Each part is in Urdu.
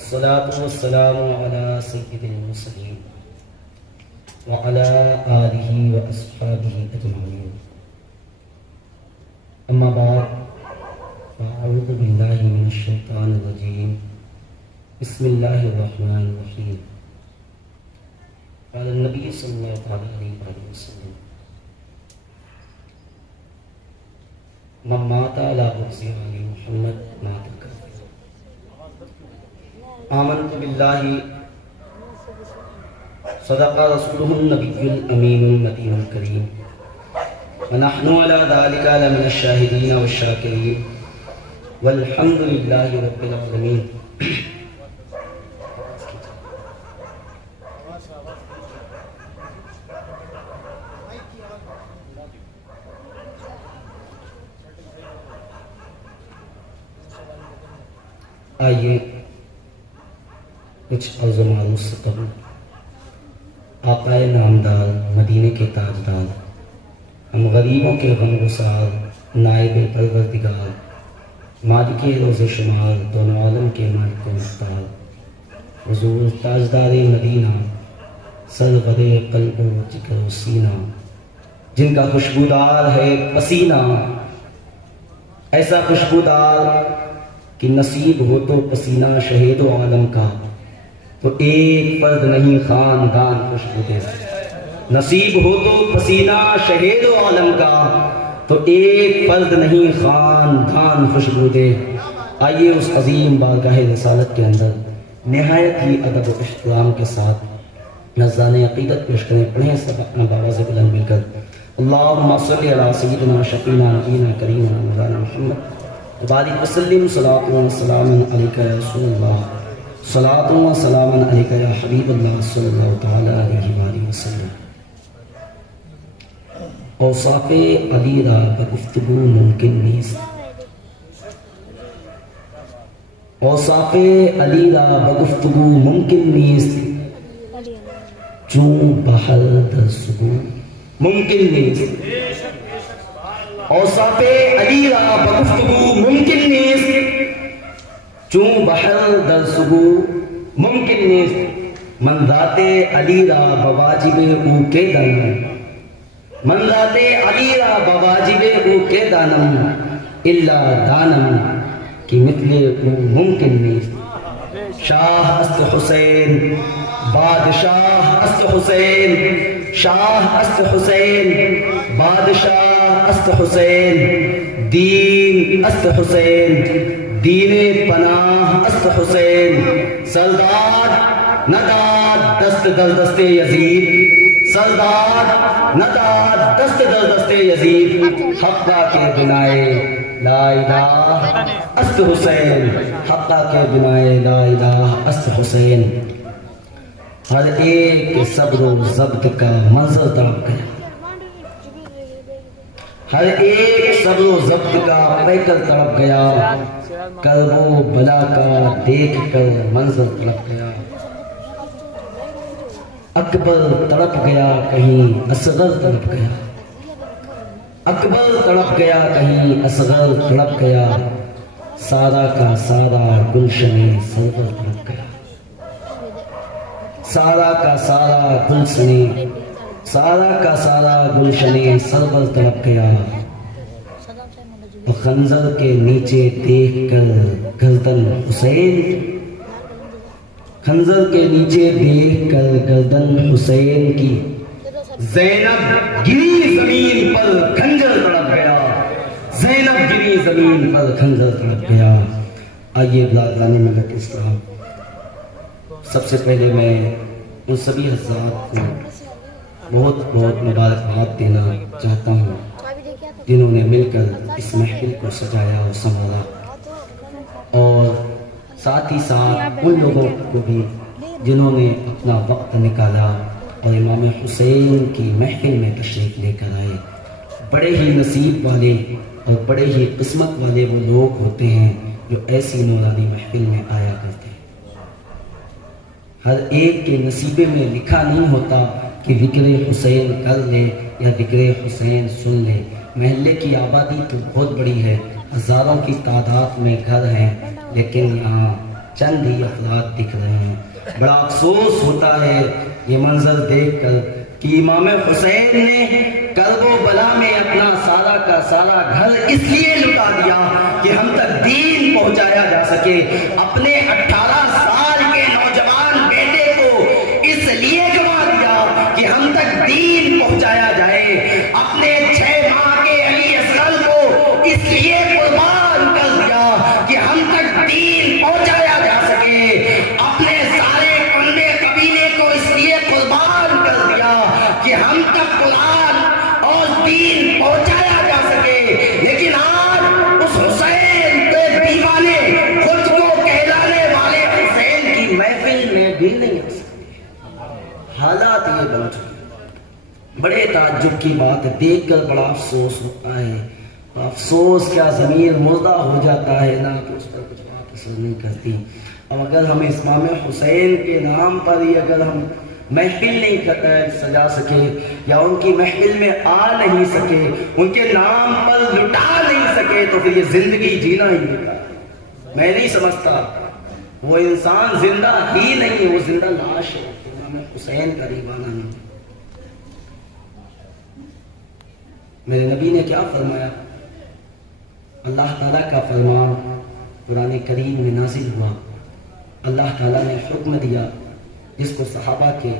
الصلاة والسلام على سيد المرسلين وعلى آله وأصحابه أجمعين. أما بعد فأعوذ بالله من الشيطان الرجيم. بسم الله الرحمن الرحيم. قال النبي صلى الله عليه وسلم: من مات على بغض آل محمد مات كافرا. آمنت بالله صدق رسوله النبي الأمين المتين الكريم ونحن على ذلك لمن الشاهدين والشاكرين والحمد لله رب العالمين. آئیے کچھ عرض و معروض سے قبل آقائے نامدار مدینے کے تاجدار ہم غریبوں کے غم گسار نائب پروردگار مالک روز شمار دونوں عالم کے مالک و مختار حضور تاجدار مدینہ سرور قلب و جگر و سینہ جن کا خوشبودار ہے پسینہ، ایسا خوشبودار کہ نصیب ہو تو پسینہ شہید و عالم کا تو ایک فرد نہیں خاندان خوشبو دے. نصیب ہو تو پسینہ شہید و عالم کا تو ایک فرد نہیں خاندان خوشبو دے. آئیے اس عظیم بارگاہ رسالت کے اندر نہایت ہی ادب و احترام کے ساتھ نذران عقیدت پیش کریں. پڑھیں سب اپنا باواز بلند مل کر: اللہم صلی علی سیدنا شفیعنا نبینا کریمنا مولانا محمد وبارک وسلم. صلاۃ و سلام علیکہ یا رسول اللہ، صلاۃ و سلام علیکہ یا حبیب اللہ صلی اللہ تعالی علیہ وآلہ وسلم. اوصاف علی را بگفتگو ممکن نیست، اوصاف علی را بگفتگو ممکن نیست، چون بحر در سبو ممکن نیست. اوصاف علی را بگفتگو ممکن نیست، چون بحر در سبو ممکن نیست. من ذات علی را بواجب او کے دانم، من ذات علی را بواجب او کے دانم، الا دانم کہ مثل او ممکن نیست. شاہ است حسین بادشاہ است حسین، شاہ است حسین بادشاہ است حسین، دین است حسین دین پناہ است حسین. سردار نداد دست در دست یزید، سردار نداد دست در دست یزید، حقہ کے بنائے لا الہ است حسین، حقہ کے بنائے لا الہ است حسین. ہر ایک کے صبر و ضبط کا منظر تڑپ گیا، ہر ایک صبر و ضبط کا پیکر تڑپ گیا، کرب و بلا کا دیکھ کر منظر تڑپ گیا. اکبر تڑپ گیا کہیں اصغر تڑپ گیا، اکبر تڑپ گیا کہیں اصغر تڑپ گیا، سارا کا سارا گلشن سرور تڑپ گیا، سارا کا سارا گلشن، سارا کا سارا گلشن سرور تڑپ گیا. خنجر کے نیچے دیکھ کر گردن حسین، خنجر کے نیچے دیکھ کر گردن حسین کی، زینب گری زمین پر خنجر تڑپ گیا، زینب گری زمین پر خنجر تڑپ گیا. آئیے برادران ملت اسلام، سب سے پہلے میں ان سبھی حضرات کو بہت بہت مبارکباد دینا چاہتا ہوں جنہوں نے مل کر اس محفل کو سجایا اور سنبھالا، اور ساتھ ہی ساتھ ان لوگوں کو بھی جنہوں نے اپنا وقت نکالا اور امام حسین کی محفل میں تشریف لے کر آئے. بڑے ہی نصیب والے اور بڑے ہی قسمت والے وہ لوگ ہوتے ہیں جو ایسی نورانی محفل میں آیا کرتے ہیں. ہر ایک کے نصیبے میں لکھا نہیں ہوتا کہ ذکر حسین کر لے یا ذکر حسین سن لے. محلے کی آبادی تو بہت بڑی ہے، ہزاروں کی تعداد میں گھر ہیں، لیکن یہاں چند ہی افراد دکھ رہے ہیں. بڑا افسوس ہوتا ہے یہ منظر دیکھ کر کہ امام حسین نے کرب و بلا میں اپنا سارا کا سارا گھر اس لیے لٹا دیا کہ ہم تک دین پہنچایا جا سکے. اپنے 18 سال کے نوجوان بیٹے کو اس لیے گوا دیا کہ ہم تک دین پہنچایا جائے. اپنے 6 ماہ کے علی اصغر کو اس لیے قربان کر دیا کہ ہم تک دین پہنچایا جا سکے. اپنے سارے کنڈے قبیلے کو اس لیے قربان کر دیا کہ ہم تک قرآن اور دین پہنچایا جا سکے. لیکن آج اس حسین کے دیوانے خود کو کہلانے والے حسین کی محفل میں بھی نہیں آ سکتے. حالات یہ بن چکے. بڑے تعجب کی بات ہے، دیکھ کر بڑا افسوس ہوتا ہے. افسوس کیا ضمیر مردہ ہو جاتا ہے نا کہ اس پر کچھ بات اثر نہیں کرتی. اور اگر ہم امام حسین کے نام پر ہی اگر ہم محفل نہیں سجا سکے یا ان کی محفل میں آ نہیں سکے، ان کے نام پر لٹا نہیں سکے، تو پھر یہ زندگی جینا ہی نہیں کا. میں نہیں سمجھتا وہ انسان زندہ ہی نہیں ہے، وہ زندہ لاش ہے. امام حسین کا دیوانہ نہیں. میرے نبی نے کیا فرمایا؟ اللہ تعالیٰ کا فرمان قرآن کریم میں نازل ہوا. اللہ تعالیٰ نے حکم دیا جس کو صحابہ کے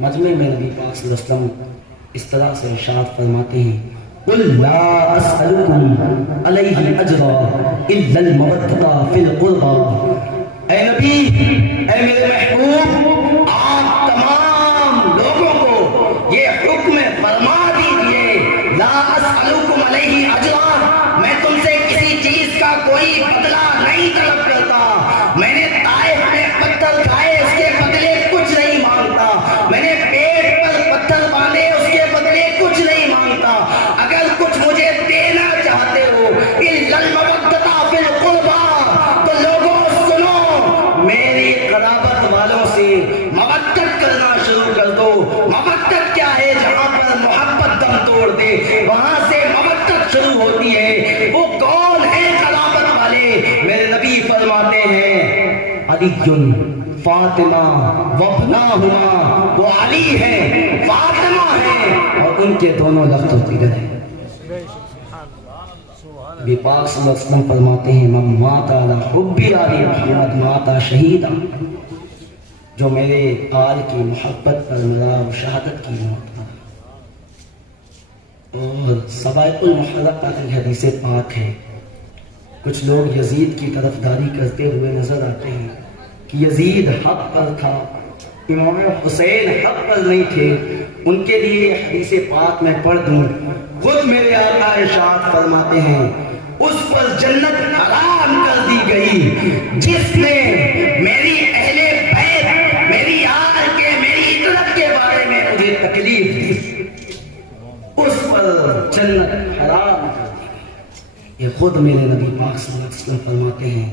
مجمع میں نبی پاک صلی اللہ علیہ وسلم اس طرح سے ارشاد فرماتے ہیں: قُلْ لَا أَسْأَلُكُمْ عَلَيْهِ أَجْرًا إِلَّا الْمَوَدَّةَ فِي الْقُرْبَى. اے نبی، اے میرے محبوب، آپ تمام لوگوں کو یہ حکم فرما دیجئے، لا اسألکم علیہ اجرا، میں تم سے کسی چیز کا کوئی بدلہ نہیں طلب کرتا. میں نے طائف میں پتھر کھائے، اس کے بدلے کچھ نہیں مانگتا. میں نے پیٹ پر پتھر باندھے، اس کے بدلے کچھ نہیں مانگتا. اگر کچھ مجھے دینا چاہتے ہو الا المودۃ فی القربى، تو لوگوں سنو، میری قرابت والوں سے مودت کرنا شروع کر دو. مودت کیا ہے؟ جہاں پر محبت دم توڑ دے وہاں سے مودت شروع ہوتی ہے. وہ کون ہے قرابت والے؟ میرے نبی فرماتے ہیں علی فاطمہ وابناہما، وہ علی ہے، فاطمہ ہے، اور ان کے دونوں لفظ ہوتی رہے. نبی پاک صلی اللہ علیہ وسلم فرماتے ہیں من مات علی حب آل محمد مات شہیدا، جو میرے آل کی محبت پر مرا وہ شہادت کی موت پا. اور سوائق المحرق پر حدیث پاک ہے. کچھ لوگ یزید کی طرفداری کرتے ہوئے نظر آتے ہیں کہ یزید حق پر تھا، امام حسین حق پر نہیں تھے. ان کے لیے یہ حدیث پاک میں پڑھ دوں. خود میرے آقا ارشاد فرماتے ہیں اس پر جنت حرام کر دی گئی جس نے میری اہل بیت، میری آل کے، میری عطرت کے بارے میں مجھے تکلیف دی، اس پر جنت حرام کر دی گئی. یہ خود میرے نبی پاک صلی اللہ علیہ وسلم فرماتے ہیں.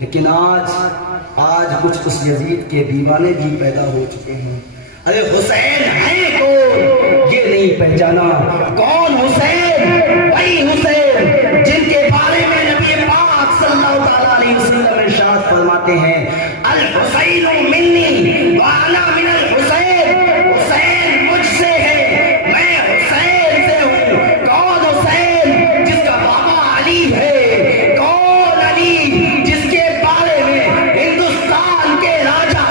لیکن آج کچھ اس یزید کے دیوانے بھی پیدا ہو چکے ہیں. ارے حسین ہے کون یہ نہیں پہچانا. کون حسین؟ وہی حسین جن کے بارے میں نبی پاک صلی اللہ علیہ وسلم ارشاد فرماتے ہیں الحسین منی وانا من الحسین، حسین مجھ سے ہے، میں حسین سے ہوں. کون حسین؟ جس کا بابا علی ہے. کون علی؟ جس کے بارے میں ہندوستان کے راجا،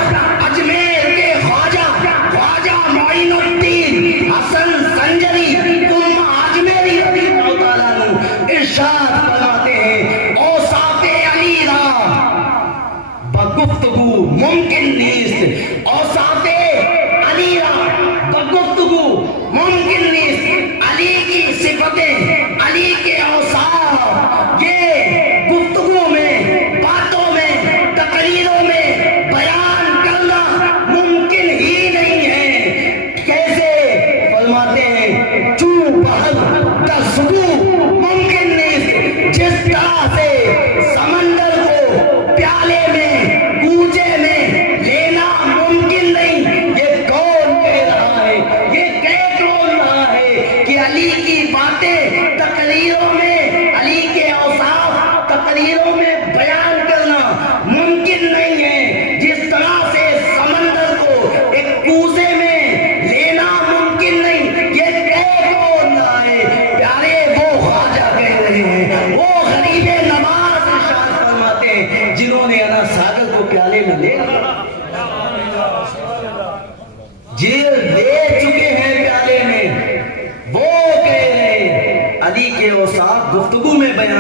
اجمیر کے خواجہ معین الدین حسن سنجری اجمیری رضی اللہ تعالیٰ عنہ ارشاد فرماتے ہیں اوصاف علی را بگفتگو ممکن نیست. اوصاف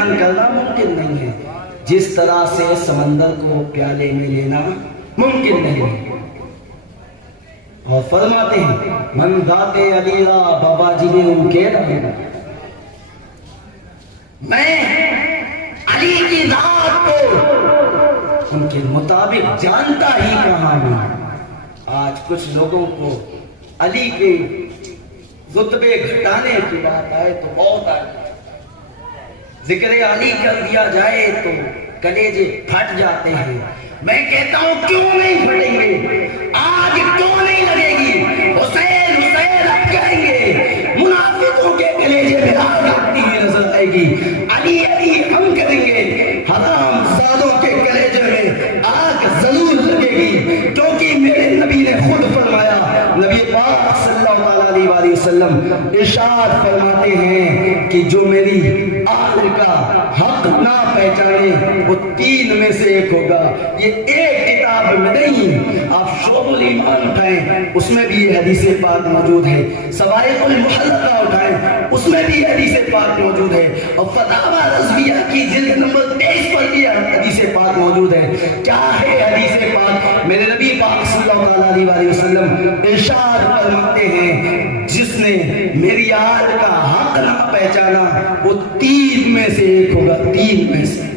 بیان کرنا ممکن نہیں ہے، جس طرح سے سمندر کو پیالے میں لینا ممکن نہیں ہے۔ اور فرماتے ہیں من ذات علی را بابا جی نے ان کے نام، میں علی کی ذات کو ان کے مطابق جانتا ہی کہاں ہوں۔ آج کچھ لوگوں کو علی کے رتبے گھٹانے کی بات آئے تو بہت آئے، ذکر علی کر دیا جائے تو کلیجے پھٹ جاتے ہیں۔ میں کہتا ہوں کیوں نہیں پھٹیں گے؟ آج کیوں نہیں لگے گی؟ حسین حسین اب کہیں گے، منافقوں کے کلیجے میں آگ لگتی ہوئی نظر آئے گی۔ علی علی ہم کریں گے، حرام زادوں کے کلیجے میں آگ ضرور لگے گی، کیونکہ میرے نبی نے خود فرمایا، نبی پاک صلی اللہ علیہ وسلم ارشاد فرماتے ہیں کہ جو میری آل کا حق نہ پہچانے وہ تین میں سے ایک ہوگا۔ یہ ایک کتاب میں نہیں، آپ شعب الایمان اٹھائیں اس میں بھی یہ حدیث پاک موجود ہے، سوائق المحلقہ اٹھائیں اس میں بھی حدیث پاک موجود ہے، اور فتاوی رضویہ کی جلد نمبر 23 پر بھی حدیث پاک موجود ہے۔ کیا ہے حدیث پاک؟ میرے نبی پاک صلی اللہ علیہ وسلم ارشاد فرماتے ہیں جس نے میری آل کا حق نہ پہچانا وہ تین میں سے ایک ہوگا، تین میں سے۔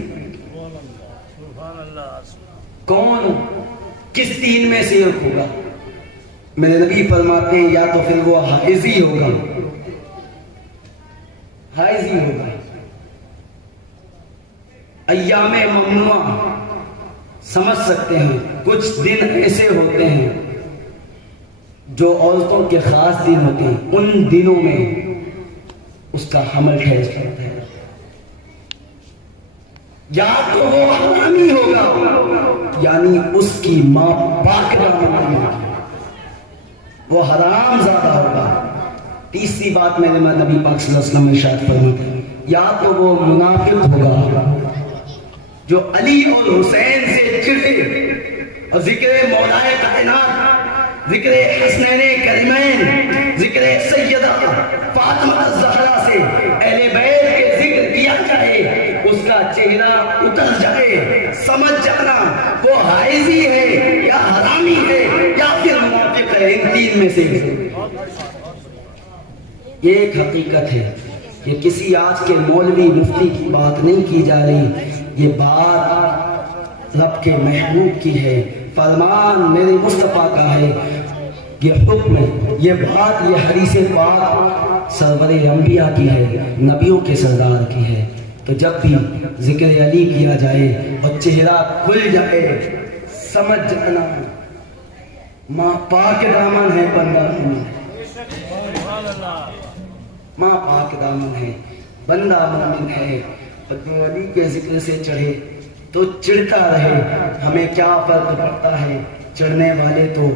کون؟ کس تین میں سے ایک ہوگا؟ میرے نبی فرماتے ہیں یا تو پھر وہ حائزی ہوگا، حائزی ہوگا۔ ایام ممنوع سمجھ سکتے ہیں، کچھ دن ایسے ہوتے ہیں جو عورتوں کے خاص دن ہوتے ہیں، ان دنوں میں اس کا حمل ٹھہر جاتا ہے۔ یا تو وہ حرامی ہوگا، یعنی اس کی ماں پاک دامن ہوگی، وہ حرام زادہ ہوگا۔ تیسری بات میرے نبی پاک صلی اللہ علیہ وسلم ارشاد فرماتے ہیں یا تو وہ منافق ہوگا جو علی اور حسین سے چڑھے اور ذکر مولا کائنات، ذکر حسنین کریمین، ذکر سیدہ فاطمہ الزہرا سے اہل بیت کے ذکر کیا جائے، اس کا چہرہ اتر جائے، سمجھ جانا وہ حائزی ہے یا حرامی ہے یا پھر منافق ہے، ان تین میں سے۔ یہ ایک حقیقت ہے، یہ کسی آج کے مولوی مفتی کی بات نہیں کی جا رہی، یہ بات رب کے محبوب کی ہے، فرمان میرے مصطفیٰ کا ہے، یہ حکم ہے، یہ بات، یہ حدیث پاک سرور انبیاء کی ہے، نبیوں کے سردار کی ہے۔ تو جب بھی ذکر علی کیا جائے اور چہرہ کھل جائے، سمجھ جانا ماں پاک دامن ہے، بندہ مومن ہے، ماں پاک دامن ہے، بندہ مومن ہے۔ جو علی کے ذکر سے چڑھے تو چڑھتا رہے، ہمیں کیا فرق پڑتا ہے، چڑھنے والے تو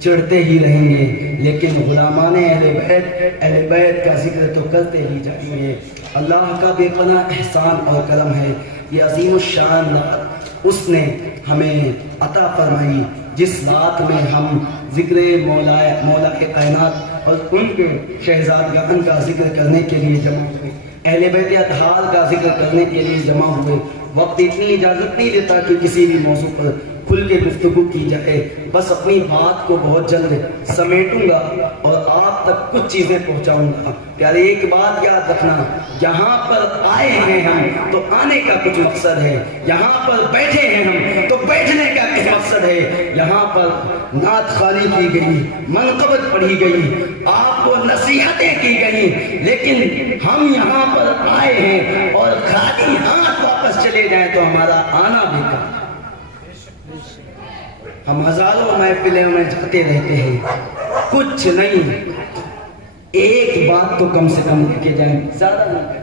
چڑھتے ہی رہیں گے، لیکن غلامان اہل بیت کا ذکر تو کرتے ہی جائیں گے۔ اللہ کا بے پناہ احسان اور کرم ہے، یہ عظیم الشان رات اس نے ہمیں عطا فرمائی، جس رات میں ہم ذکر مولا کے کائنات اور ان کے شہزادگان کا ذکر کرنے کے لیے جمع ہوئے، اہل بیت اطہار کا ذکر کرنے کے لیے جمع ہوئے۔ وقت اتنی اجازت نہیں دیتا کہ کسی بھی موضوع پر کھل کے گفتگو کی جائے، بس اپنی بات کو بہت جلد سمیٹوں گا اور آپ تک کچھ چیزیں پہنچاؤں گا۔ پیارے ایک بات یاد رکھنا، یہاں پر آئے ہیں ہم تو آنے کا کچھ مقصد ہے، یہاں پر بیٹھے ہیں ہم تو بیٹھنے کا کچھ مقصد ہے، یہاں پر نعت خوانی کی گئی، منقبت پڑھی گئی، آپ کو نصیحتیں کی گئی، لیکن ہم یہاں پر آئے ہیں اور خالی ہاتھ واپس چلے جائیں تو ہمارا آنا بھی کم۔ ہم ہزاروں محفلوں میں جاتے رہتے ہیں، کچھ نہیں، ایک بات تو کم سے کم لے کے جائیں، زیادہ نہیں،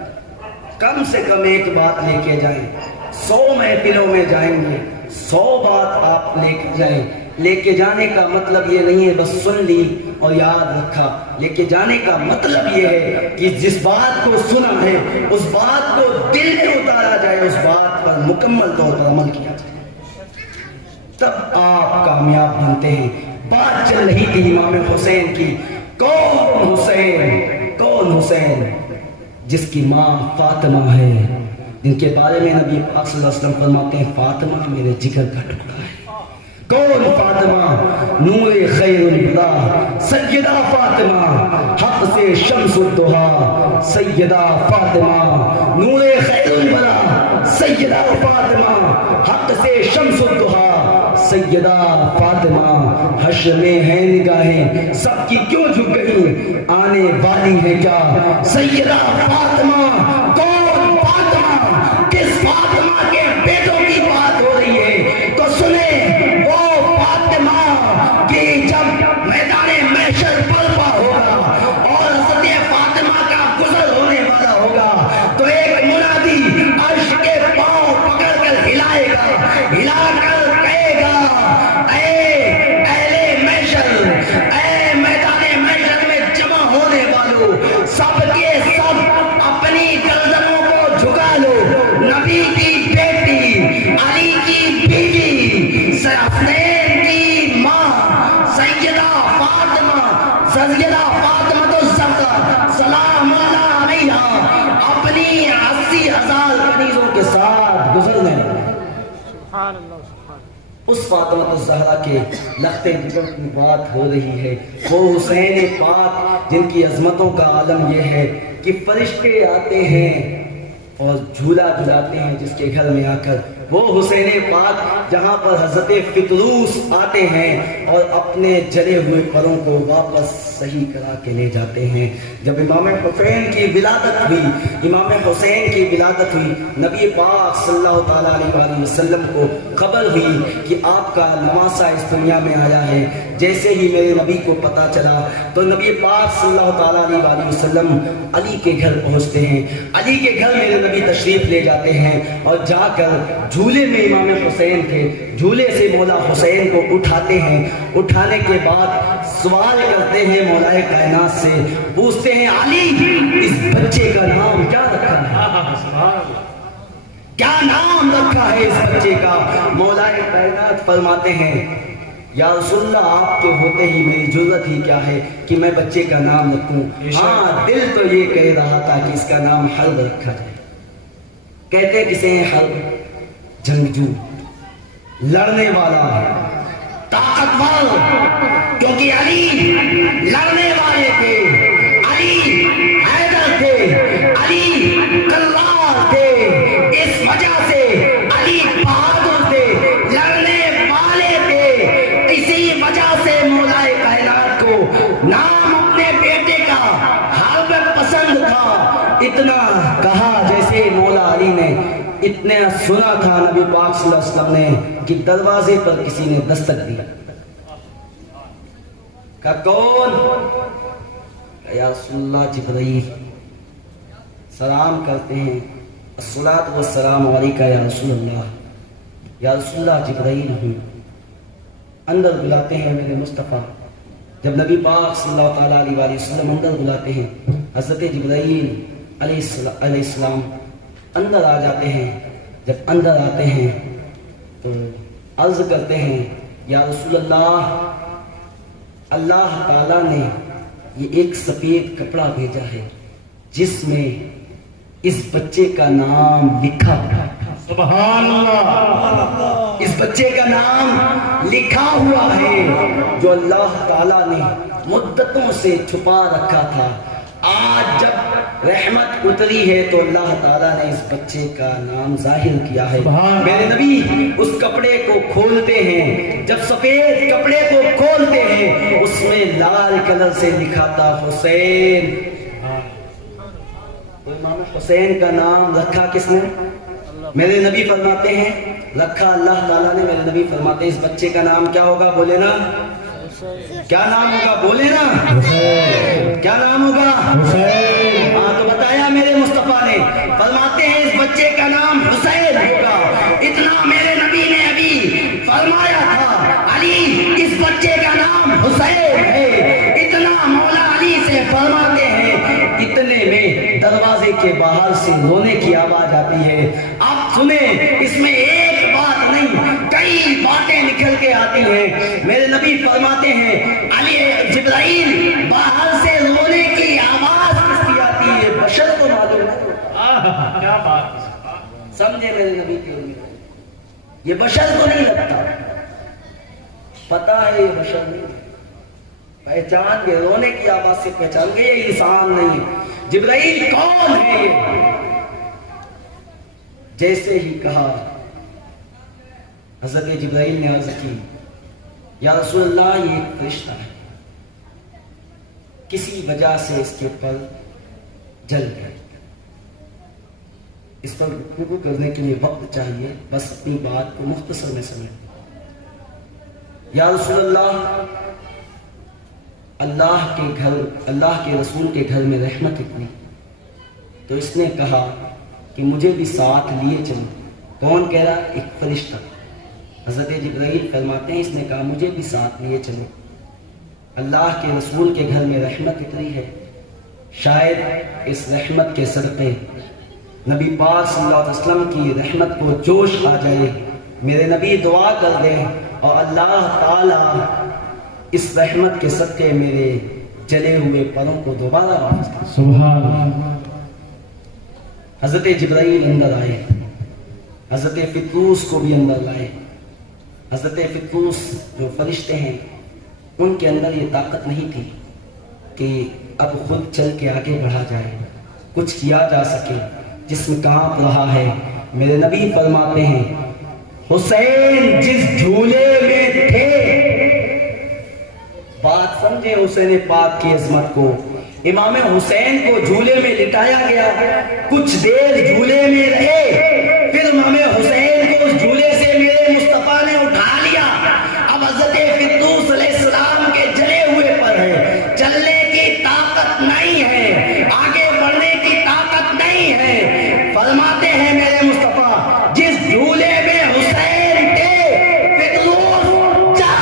کم سے کم ایک بات لے کے جائیں۔ 100 محفلوں میں جائیں گے، 100 بات آپ لے کے جائیں۔ لے کے جانے کا مطلب یہ نہیں ہے بس سن لی اور یاد رکھا، لے کے جانے کا مطلب یہ ہے کہ جس بات کو سنا ہے اس بات کو دل میں اتارا جائے، اس بات پر مکمل طور پر عمل کیا جائے، تب آپ کامیاب بنتے ہیں۔ بات چل رہی تھی امام حسین کی، کون حسین؟ کون حسین؟ جس کی ماں فاطمہ ہے، جن کے بارے میں نبی پاک صلی اللہ علیہ وسلم فرماتے ہیں فاطمہ میرے جگر کا ٹکڑا ہے۔ کون فاطمہ؟ نور خیر البلا سیدہ فاطمہ، حق سے شمس الدہا سیدہ فاطمہ، نور خیر البلا سیدہ فاطمہ، حق سے شمس الدہا سیدہ فاطمہ۔ حشر میں ہے نگاہیں سب کی کیوں جھک گئی، آنے والی ہے کیا سیدہ فاطمہ؟ کون فاطمہ؟ کس فاطمہ کے بیٹوں کی بات ہو رہی ہے؟ تو سنیں وہ فاطمہ کہ جب میدان محشر برپا ہوگا اور حضرت فاطمہ کا گزر ہونے والا ہوگا تو ایک منادی عرش کے پاؤں پکڑ کر ہلائے گا، ہلا کر کہے گا اے اہل محشر، اے میدان محشر میں جمع ہونے والوں، سب کے سب اپنی گردنوں کو جھکا لو، نبی کی بیٹی، علی کی بیٹی، حسنین کی ماں سیدہ فاطمہ، سیدہ فاطمہ الزہرا سلام اللہ علیہا اپنی 80,000 کنیزوں کے ساتھ گزرنے اس فاطمہ الزہرا کے لختے جگر کی بات ہو رہی ہے۔ وہ حسین پاک جن کی عظمتوں کا عالم یہ ہے کہ فرشتے آتے ہیں اور جھولا جھلاتے ہیں جس کے گھر میں آ کر، وہ حسین پاک جہاں پر حضرت فطروس آتے ہیں اور اپنے جلے ہوئے پروں کو واپس صحیح کرا کے لے جاتے ہیں۔ جب امام حسین کی ولادت ہوئی، امام حسین کی ولادت ہوئی، نبی پاک صلی اللہ تعالیٰ علیہ وآلہ وسلم کو خبر ہوئی کہ آپ کا نواسہ اس دنیا میں آیا ہے۔ جیسے ہی میرے نبی کو پتا چلا تو نبی پاک صلی اللہ تعالیٰ علیہ وآلہ وسلم علی کے گھر پہنچتے ہیں، علی کے گھر میرے نبی تشریف لے جاتے ہیں اور جا کر جھولے میں امام حسین تھے، جھولے سے مولا حسین کو اٹھاتے ہیں، اٹھانے کے بعد سوال کرتے ہیں مولا کائنات سے، پوچھتے ہیں علی اس بچے کا نام کیا رکھا ہے؟ کیا نام رکھا ہے اس بچے کا؟ مولا کائنات فرماتے ہیں یا رسول اللہ آپ کے ہوتے ہی میری ضرورت ہی کیا ہے کہ میں بچے کا نام رکھوں؟ ہاں دل تو یہ کہہ رہا تھا کہ اس کا نام حرب رکھا جائے۔ کہتے کسے ہیں حرب؟ جنگجو، لڑنے والا، طاقتور، کیونکہ علی لڑنے والے تھے، علی حیدر تھے، علی کرار تھے، اس وجہ سے علی بہادر تھے، لڑنے والے تھے۔ اسی وجہ سے مولا کائنات کو نام اپنے بیٹے کا حرب پسند تھا۔ اتنا کہا جیسے مولا علی نے اتنا سنا تھا نبی پاک صلی اللہ علیہ وسلم نے کہ دروازے پر کسی نے دستک دی، کہا کون؟ یا رسول اللہ جبرائیل سلام کرتے ہیں، الصلاۃ والسلام علیکہ یا رسول اللہ، یا رسول اللہ جبرائیل ہوں۔ اندر بلاتے ہیں میرے مصطفیٰ۔ جب نبی پاک صلی اللہ تعالیٰ علیہ وآلہ وسلم اندر بلاتے ہیں، حضرت جبرائیل علیہ السلام اندر آ جاتے ہیں۔ جب اندر آتے ہیں تو عرض کرتے ہیں یا رسول اللہ، اللہ تعالیٰ نے یہ ایک سفید کپڑا بھیجا ہے جس میں اس بچے کا نام لکھا ہوا ہے۔ سبحان اللہ، اس بچے کا نام لکھا ہوا ہے جو اللہ تعالیٰ نے مدتوں سے چھپا رکھا تھا۔ آج جب رحمت اتری ہے تو اللہ تعالیٰ نے اس بچے کا نام ظاہر کیا ہے۔ میرے نبی اس کپڑے کو کھولتے ہیں، جب سفید کپڑے کو کھولتے ہیں اس میں لال کلر سے لکھا تھا حسین۔ تو امام حسین کا نام رکھا کس نے؟ میرے نبی فرماتے ہیں رکھا اللہ تعالیٰ نے۔ میرے نبی فرماتے ہیں اس بچے کا نام کیا ہوگا؟ بولے نا کیا نام ہوگا؟ بولے نا کیا نام ہوگا؟ ہاں تو بتایا میرے مصطفیٰ نے، فرماتے ہیں اس بچے کا نام حسین ہوگا۔ اتنا میرے نبی نے ابھی فرمایا تھا علی اس بچے کا نام حسین ہے، اتنا مولا علی سے فرماتے ہیں۔ اتنے میں دروازے کے باہر سے رونے کی آواز آتی ہے۔ آپ سنیں، اس میں ایک بات نہیں کئی باتیں نکل کے آتی ہیں۔ میرے نبی فرماتے ہیں علی جبرائیل باہر سے رونے کی آواز کس کی آتی ہے؟ بشر کو معلوم ہے۔ کیا بات، میرے نبی کے لیے، یہ بشر کو نہیں لگتا، پتا ہے یہ بشر نہیں، پہچان گئے، رونے کی آواز سے پہچان گئے یہ انسان نہیں ہے۔ جبرائیل کون ہے یہ؟ جیسے ہی کہا حضرت جبرائیل نے عرض کی یا رسول اللہ یہ ایک فرشتہ ہے، کسی وجہ سے اس کے پر جل گئے، اس پر گفتگو کرنے کے لیے وقت چاہیے، بس اپنی بات کو مختصر میں سمجھیں۔ یا رسول اللہ، اللہ کے رسول کے گھر میں رحمت اتنی، تو اس نے کہا کہ مجھے بھی ساتھ لیے چلو۔ کون کہہ رہا؟ ایک فرشتہ۔ حضرت جبرائیل فرماتے ہیں اس نے کہا مجھے بھی ساتھ لیے چلو، اللہ کے رسول کے گھر میں رحمت اتنی ہے، شاید اس رحمت کے صدقے نبی پاک صلی اللہ علیہ وسلم کی رحمت کو جوش آ جائے، میرے نبی دعا کر دیں اور اللہ تعالی اس رحمت کے صدقے میرے جلے ہوئے پروں کو دوبارہ واپس کر۔ سبحان اللہ۔ حضرت جبرائیل اندر آئے، حضرت فطروس کو بھی اندر لائے۔ حضرت فطروس جو فرشتے ہیں ان کے اندر یہ طاقت نہیں تھی کہ اب خود چل کے آگے بڑھا جائے، کچھ کیا جا سکے، جسم کانپ رہا ہے۔ میرے نبی فرماتے ہیں حسین جس جھولے میں تھے، بات سمجھے حسین پاک کی عظمت کو، امام حسین کو جھولے میں لٹایا گیا، کچھ دیر جھولے میں رہے، پھر امام حسین کو اس جھولے سے میرے مصطفیٰ نے اٹھا لیا۔ اب حضرت فطروس علیہ السلام کے جلے ہوئے پر ہے، چلنے کی طاقت نہیں ہے، آگے بڑھنے کی طاقت نہیں ہے۔ فرماتے ہیں میرے مصطفیٰ جس جھولے میں حسین تھے، فطروس جا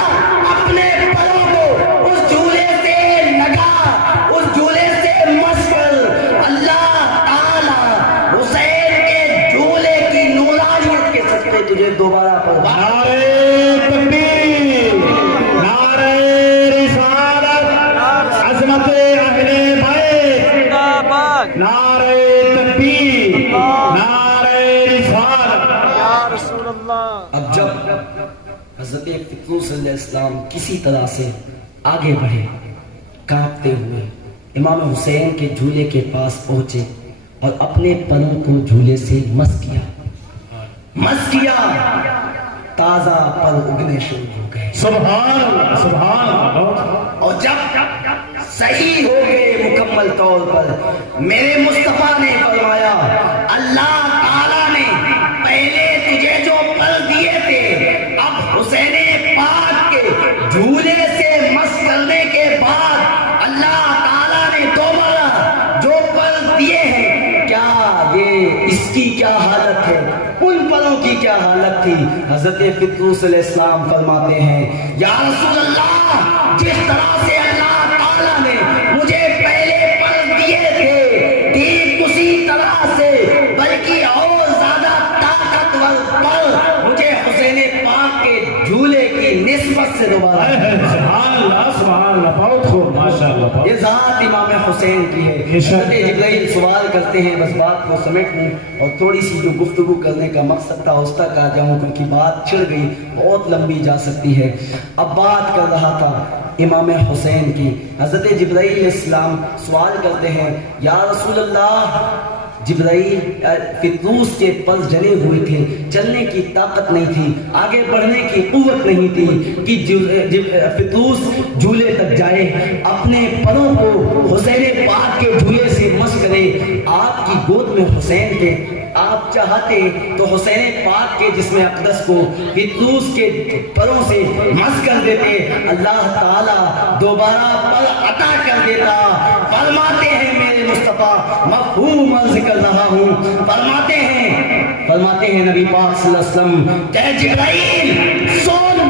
اپنے پروں کو اس جھولے سے لگا، اس جھولے سے مس کر، اللہ تعالی حسین کے جھولے کی نورانیت کے صدقے تجھے دوبارہ پر نعرہ تکبیر، نعرہ رسالت، عظمت اہل بیت، نعرہ تکبیر، نعرہ رسالت یا رسول اللہ۔ اب جب حضرت فطروس علیہ السلام کسی طرح سے آگے بڑھے کانپتے ہوئے، امام حسین کے جھولے کے پاس پہنچے اور اپنے پروں کو جھولے سے مس کیا، تازہ پر اگنے شروع ہو گئے۔ سبحان اللہ، سبحان اللہ۔ اور جب صحیح ہو گئے مکمل طور پر، میرے مصطفیٰ نے فرمایا اللہ تعالیٰ نے پہلے تجھے جو پر دیے تھے، اب حسین پاک کے جھولے سے مس کرنے کے بعد اللہ تعالیٰ نے دوبارہ جو پر دیے ہیں، کیا یہ اس کی کیا حالت ہے، ان پروں کی کیا حالت تھی؟ حضرت فطروس علیہ السلام فرماتے ہیں یا رسول اللہ، جس طرح سے اللہ تعالیٰ نے مجھے پہلے پر دیے تھے، ٹھیک اسی طرح سے بلکہ اور زیادہ طاقتور پر مجھے حسین پاک کے جھولے کی نسبت سے دوبارہ۔ سبحان اللہ، سبحان اللہ، بہت خوب، ماشاءاللہ۔ یہ ذات امام حسین کی ہے۔ حضرت جبرائیل سوال کرتے ہیں، بس بات کو سمیٹ لوں اور تھوڑی سی جو گفتگو کرنے کا مقصد تھا اس تک آ جاؤں، کیونکہ بات چھڑ گئی، بہت لمبی جا سکتی ہے۔ اب بات کر رہا تھا امام حسین کی۔ حضرت جبرائیل علیہ السلام سوال کرتے ہیں یا رسول اللہ، جبرائیل فطروس کے پر جلے ہوئے تھے، چلنے کی طاقت نہیں تھی، آگے بڑھنے کی قوت نہیں تھی کہ فطروس جھولے تک جائے، اپنے پروں کو حسین پاک کے جھولے سے مس کرے۔ آپ کی گود میں حسین تھے، آپ چاہتے تو حسین پاک کے جسم اقدس کو فطروس کے پروں سے مس کر دیتے، اللہ تعالیٰ دوبارہ پر عطا کر دیتا۔ فرماتے ہیں میرے مصطفیٰ، مفہوم عرض کر رہا ہوں، فرماتے ہیں نبی پاک صلی اللہ علیہ وسلم کہ جبرائیل سن،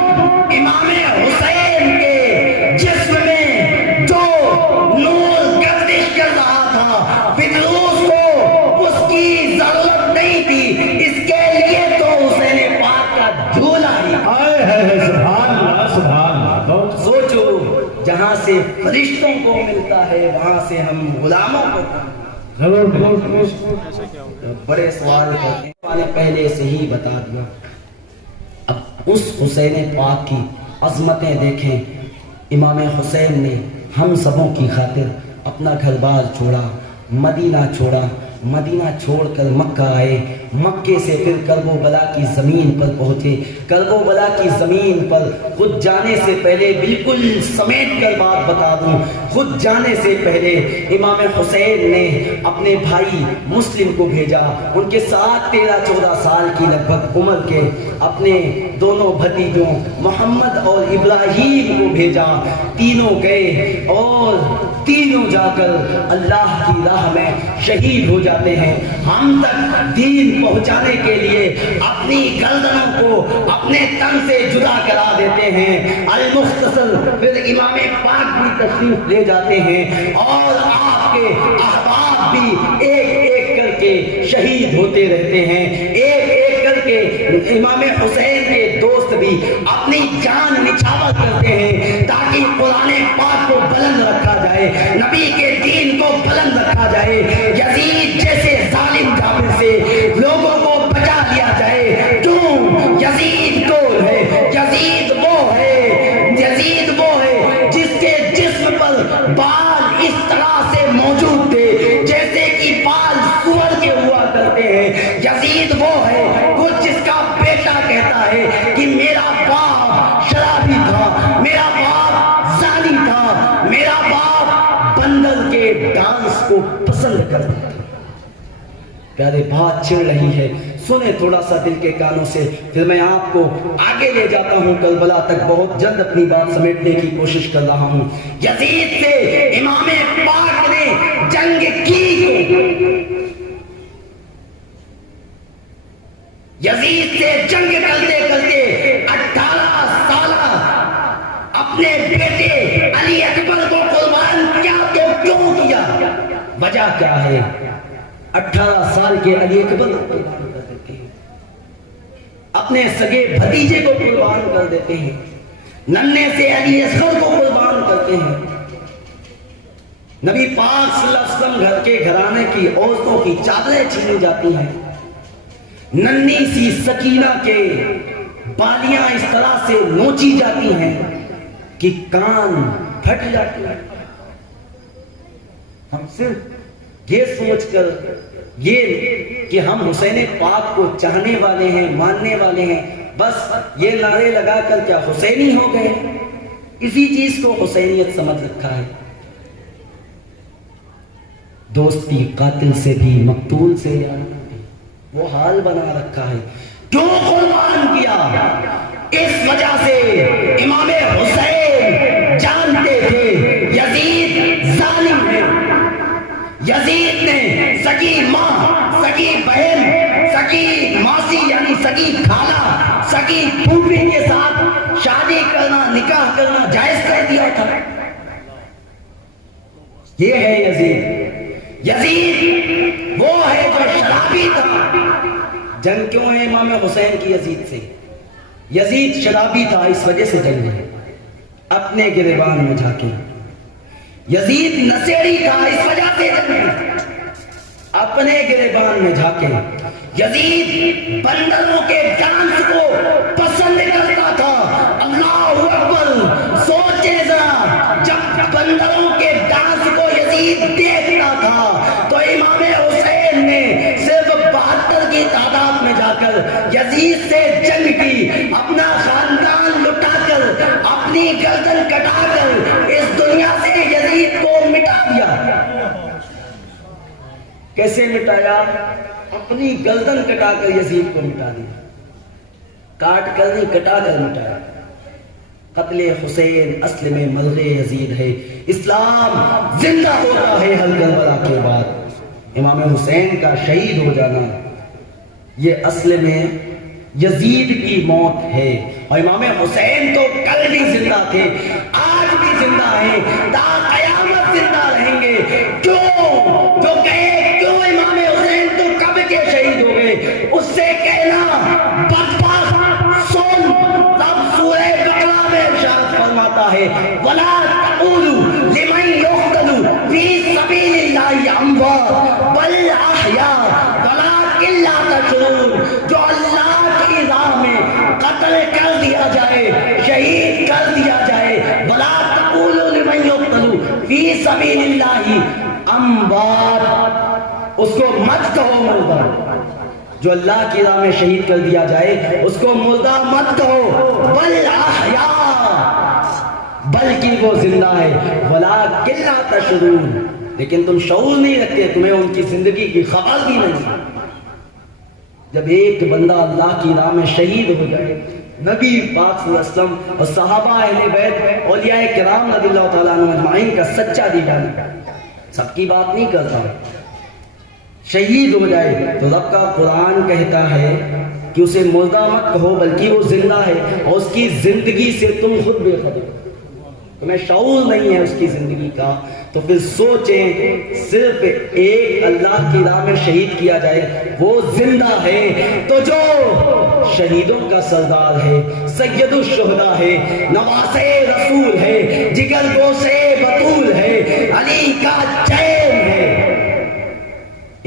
امام حسین کے جسم میں جو نور گردش کر رہا تھا، فطروس کو اس کی ضرورت نہیں تھی، اس کے لیے تو حسین پاک کا جھولا ہی۔ سبحان اللہ، سبحان اللہ۔ سوچو، جہاں سے فرشتوں کو ملتا ہے وہاں سے ہم غلاموں کو ضرور بڑے سوال کرتے ہیں۔ نے پہلے سے ہی بتا دیا۔ اب اس حسین پاک کی عظمتیں دیکھیں۔ امام حسین نے ہم سبوں کی خاطر اپنا گھر بار چھوڑا، مدینہ چھوڑا، مدینہ چھوڑ کر مکہ آئے، مکے سے پھر کرب و بلا کی زمین پر پہنچے۔ کرب و بلا کی زمین پر خود جانے سے پہلے، بالکل سمیٹ کر بات بتا دوں، خود جانے سے پہلے امام حسین نے اپنے بھائی مسلم کو بھیجا، ان کے ساتھ 13-14 سال کی لگ بھگ عمر کے اپنے دونوں بھتیجوں محمد اور ابراہیم کو بھیجا۔ تینوں گئے اور تینوں جا کر اللہ کی راہ میں شہید ہو جاتے ہیں۔ ہم تک دین پہنچانے کے لیے اپنی گردنوں کو اپنے تن سے جدا کرا دیتے ہیں۔ المختصر پھر امام پاک بھی تشریف لے جاتے ہیں اور آپ کے احباب بھی ایک ایک کر کے شہید ہوتے رہتے ہیں، ایک ایک کر کے امام حسین کے دوست بھی اپنی جان نچھاور کرتے ہیں تاکہ قرآن پاک کو بلند رکھا جائے، نبی کے دین کو بلند رکھا جائے، یزید جیسے ظالم جابر سے لوگوں کو بچا لیا جائے۔ کیوں؟ یزید کون ہے؟ یزید وہ ہے، یزید وہ ہے جس کے جسم پر بال اس طرح سے موجود تھے جیسے کہ بال سور کے ہوا کرتے ہیں۔ یزید وہ ہے جس کا بیٹا کہتا ہے کہ میرا باپ شرابی تھا، میرا باپ زانی تھا، میرا باپ بندر کے ڈانس کو پسند کرتا تھا۔ پیارے بات چھڑ رہی ہے، سنیں تھوڑا سا دل کے کانوں سے، پھر میں آپ کو آگے لے جاتا ہوں کربلا تک۔ بہت جلد اپنی بات سمیٹنے کی کوشش کر رہا ہوں۔ یزید سے امام پاک نے جنگ کی، یزید سے جنگ کرتے کرتے 18 سالہ اپنے بیٹے علی اکبر کو قربان کیا تو کیوں کیا؟ وجہ کیا ہے؟ 18 سال کے علی اکبر کو قربان کر دیتے ہیں، اپنے سگے بھتیجے کو قربان کر دیتے ہیں، ننھے سے علی اصغر کو قربان کرتے ہیں۔ نبی پاک صلی اللہ علیہ وسلم گھر کے گھرانے کی عورتوں کی چادریں چھینی جاتی ہیں، ننھی سی سکینہ کے بالیاں اس طرح سے نوچی جاتی ہیں کہ کان پھٹ جاتے ہیں۔ ہم صرف یہ سوچ کر یہ کہ ہم حسین پاک کو چاہنے والے ہیں، ماننے والے ہیں، بس یہ نعرے لگا کر کیا حسینی ہو گئے؟ اسی چیز کو حسینیت سمجھ رکھا ہے۔ دوستی قاتل سے بھی، مقتول سے زیادہ وہ حال بنا رکھا ہے۔ کیوں قربان کیا؟ اس وجہ سے امام حسین جانتے تھے یزید ظالم ہے۔ یزید نے سگی ماں، سگی بہن، سگی ماسی یعنی سگی خالہ، سگی پھوپھی کے ساتھ شادی کرنا، نکاح کرنا جائز کر دیا تھا۔ یہ ہے یزید۔ یزید وہ ہے جو شرابی تھا۔ جنگ کیوں ہے امام حسین کی یزید سے؟ یزید شرابی تھا، اس وجہ سے جنگ ہے۔ اپنے گریبان میں جا کے یزید نشیڑی تھا، اس وجہ سے جنگ ہے۔ اپنے گریبان میں جا کے یزید بندروں کے ڈانس کو پسند کرتا تھا۔ اللہ اکبر! سوچے ذرا، جب بندروں کے ڈانس کو یزید دیکھتا تھا تو امام حسین نے صرف 72 کی تعداد میں جا کر یزید سے جنگ کی، اپنا خاندان لٹا کر، اپنی گردن کٹا کر اس دنیا سے یزید کو مٹا دیا۔ کیسے مٹایا؟ اپنی گردن کٹا کر یزید کو مٹا دیا۔ کاٹ کر نہیں، کٹا کر مٹایا۔ قتل حسین اصل میں ملغ یزید ہے۔ اسلام زندہ ہوتا ہے ہر کربلا کے بعد۔ امام حسین کا شہید ہو جانا یہ اصل میں یزید کی موت ہے، اور امام حسین تو کل بھی زندہ تھے، آج بھی زندہ ہیں، تا قیامت زندہ رہیں گے۔ کیوں؟ جو کہے کیوں امام حسین تو کب کے شہید ہو گئے، اس سے کہنا بدبخت سن، تب سورہ بقرہ میں ارشاد فرماتا ہے وَلَا تَقُولُوا لِمَن يُقْتَلُ فِي سَبِيلِ اللَّهِ أَمْوَاتٌ بَلْ أَحْيَاءٌ وَلَٰكِن لَّا تَشْعُرُونَ۔ جائے، شہید کر دیا جائے. وَلَا تَقُولُوا لِمَنْ يُقْتَلُ فِي سَبِيلِ اللَّهِ أَمْوَاتٌ، اس کو مت کہو مردہ. جو اللہ کی راہ میں شہید کر دیا جائے اس کو مردہ مت کہو. بل احیاء، بلکہ وہ زندہ ہے. وَلَٰكِن لَا تَشْعُرُونَ، لیکن تم شعور نہیں رکھتے، تمہیں ان کی زندگی کی خبر بھی نہیں. جب ایک بندہ اللہ کی راہ میں شہید ہو جائے، نبی پاک صلی اللہ علیہ وسلم اور صحابہ اہل بیت اولیاء کرام رضی اللہ تعالیٰ عنہ اجمعین کا سچا دیوانہ، سب کی بات نہیں کرتا، شہید ہو جائے تو رب کا قرآن کہتا ہے کہ اسے مردہ مت کہو بلکہ وہ زندہ ہے، اور اس کی زندگی سے تم خود بے خبر، تمہیں شعور نہیں ہے اس کی زندگی کا. تو پھر سوچیں، صرف ایک اللہ کی راہ میں شہید کیا جائے وہ زندہ ہے، تو جو شہیدوں کا سردار ہے، سید الشہداء ہے، نواسے رسول ہے، جگر گوشے بطول ہے، علی کا چین ہے،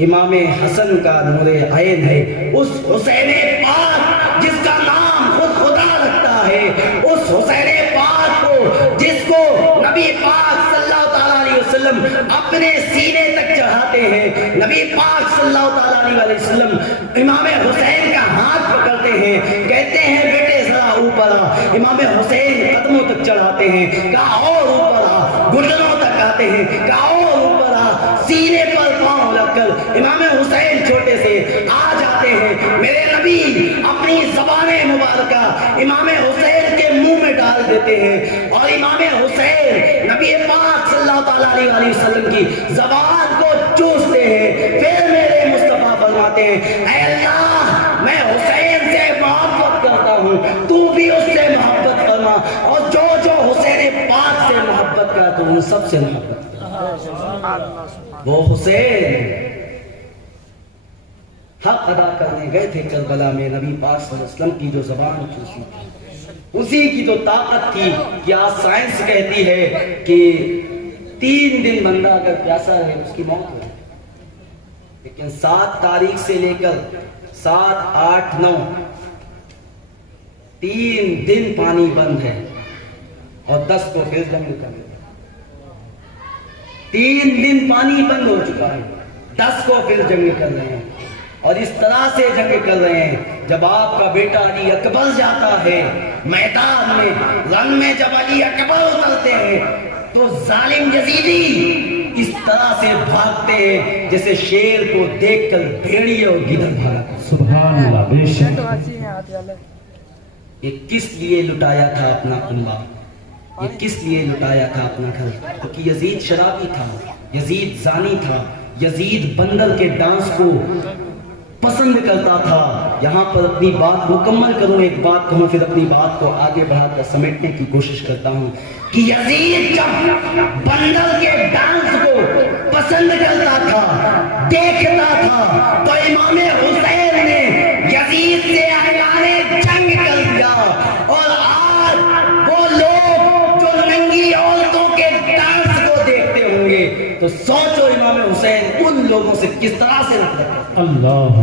امام حسن کا نور عین ہے، اس حسین پاک جس کا نام خود خدا رکھتا ہے، اس حسین پاک کو جس کو نبی پاک صلی اللہ تعالیٰ علیہ وسلم اپنے سینے تک چڑھاتے ہیں. نبی پاک صلی اللہ تعالیٰ علیہ وسلم امام حسین کا ہاتھ پکڑتے ہیں، کہتے ہیں بیٹے ذرا اوپر آ. امام حسین قدموں تک چڑھاتے ہیں، کہا اور اوپر آ. گھٹنوں تک آتے ہیں، کہا اور اوپر آ. سینے پر پاؤں رکھ کر امام حسین چھوٹے سے آ جاتے ہیں. میرے نبی اپنی زبان مبارکہ امام حسین کے منہ میں ڈال دیتے ہیں، اور امام حسین نبی پاک صلی اللہ تعالیٰ علیہ وسلم کی زبان کو چوستے ہیں. پھر میرے مصطفیٰ فرماتے ہیں، اے اللہ میں حسین سے محبت کرتا ہوں، تو بھی اس سے محبت فرما، اور جو جو حسین پاک سے محبت کرتا تو ان سب سے محبت کرتا. وہ حسین حق ادا کرنے گئے تھے کربلا میں، نبی پاک صلی اللہ علیہ وسلم کی جو زبان چوسی تھی، اسی کی تو طاقت تھی کہ آج سائنس کہتی ہے کہ 3 دن بندہ اگر پیاسا رہے اس کی موت ہو، لیکن 7 تاریخ سے لے کر 7، 8، 9 3 دن پانی بند ہے، اور 10 کو پھر جنگ کر دیا. 3 دن پانی بند ہو چکا ہے، 10 کو پھر جنگ کر رہے ہیں، اور اس طرح سے جنگ کر رہے ہیں. جب آپ کا بیٹا علی اکبر جاتا ہے میدان میں، رن میں جب علی اکبر اترتے ہیں تو ظالم یزیدی اس طرح سے بھاگتے ہیں جیسے شیر کو دیکھ کر بھیڑیے اور گدڑ بھاگا. سبحان اللہ، بے شک. یہ کس لیے لٹایا تھا اپنا کنبہ، یہ کس لیے لٹایا تھا اپنا گھر؟ کیونکہ یزید شرابی تھا، یزید زانی تھا، یزید بندر کے ڈانس کو پسند کرتا تھا. یہاں پر اپنی بات مکمل کروں، ایک بات کہوں پھر اپنی بات کو آگے بڑھا کر سمیٹنے کی کوشش کرتا ہوں کہ یزید جب بندر کے ڈانس کو پسند کرتا تھا، دیکھتا تھا، تو امام حسین نے یزید سے اعلان جنگ کر دیا. اور آج وہ لوگ جو ننگی عورتوں کے ڈانس کو دیکھتے ہوں گے تو سوچو امام حسین ان لوگوں سے کس طرح سے نفرت کرتے. اللہ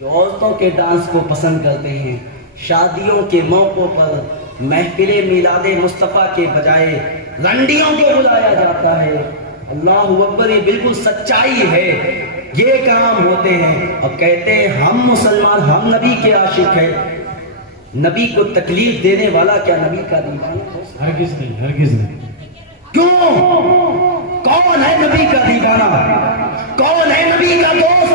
جو عورتوں کے ڈانس کو پسند کرتے ہیں، شادیوں کے موقعوں پر محفل میلاد مصطفیٰ کے بجائے رنڈیوں کو بلایا جاتا ہے. اللہ اکبر، یہ بالکل سچائی ہے. یہ کام ہوتے ہیں اور کہتے ہیں ہم مسلمان، ہم نبی کے عاشق ہیں. نبی کو تکلیف دینے والا کیا نبی کا دیوانہ ہو سکتا ہے؟ ہرگز نہیں، ہرگز نہیں. کیوں؟ کون ہے نبی کا دیوانہ؟ کون ہے نبی کا دوست؟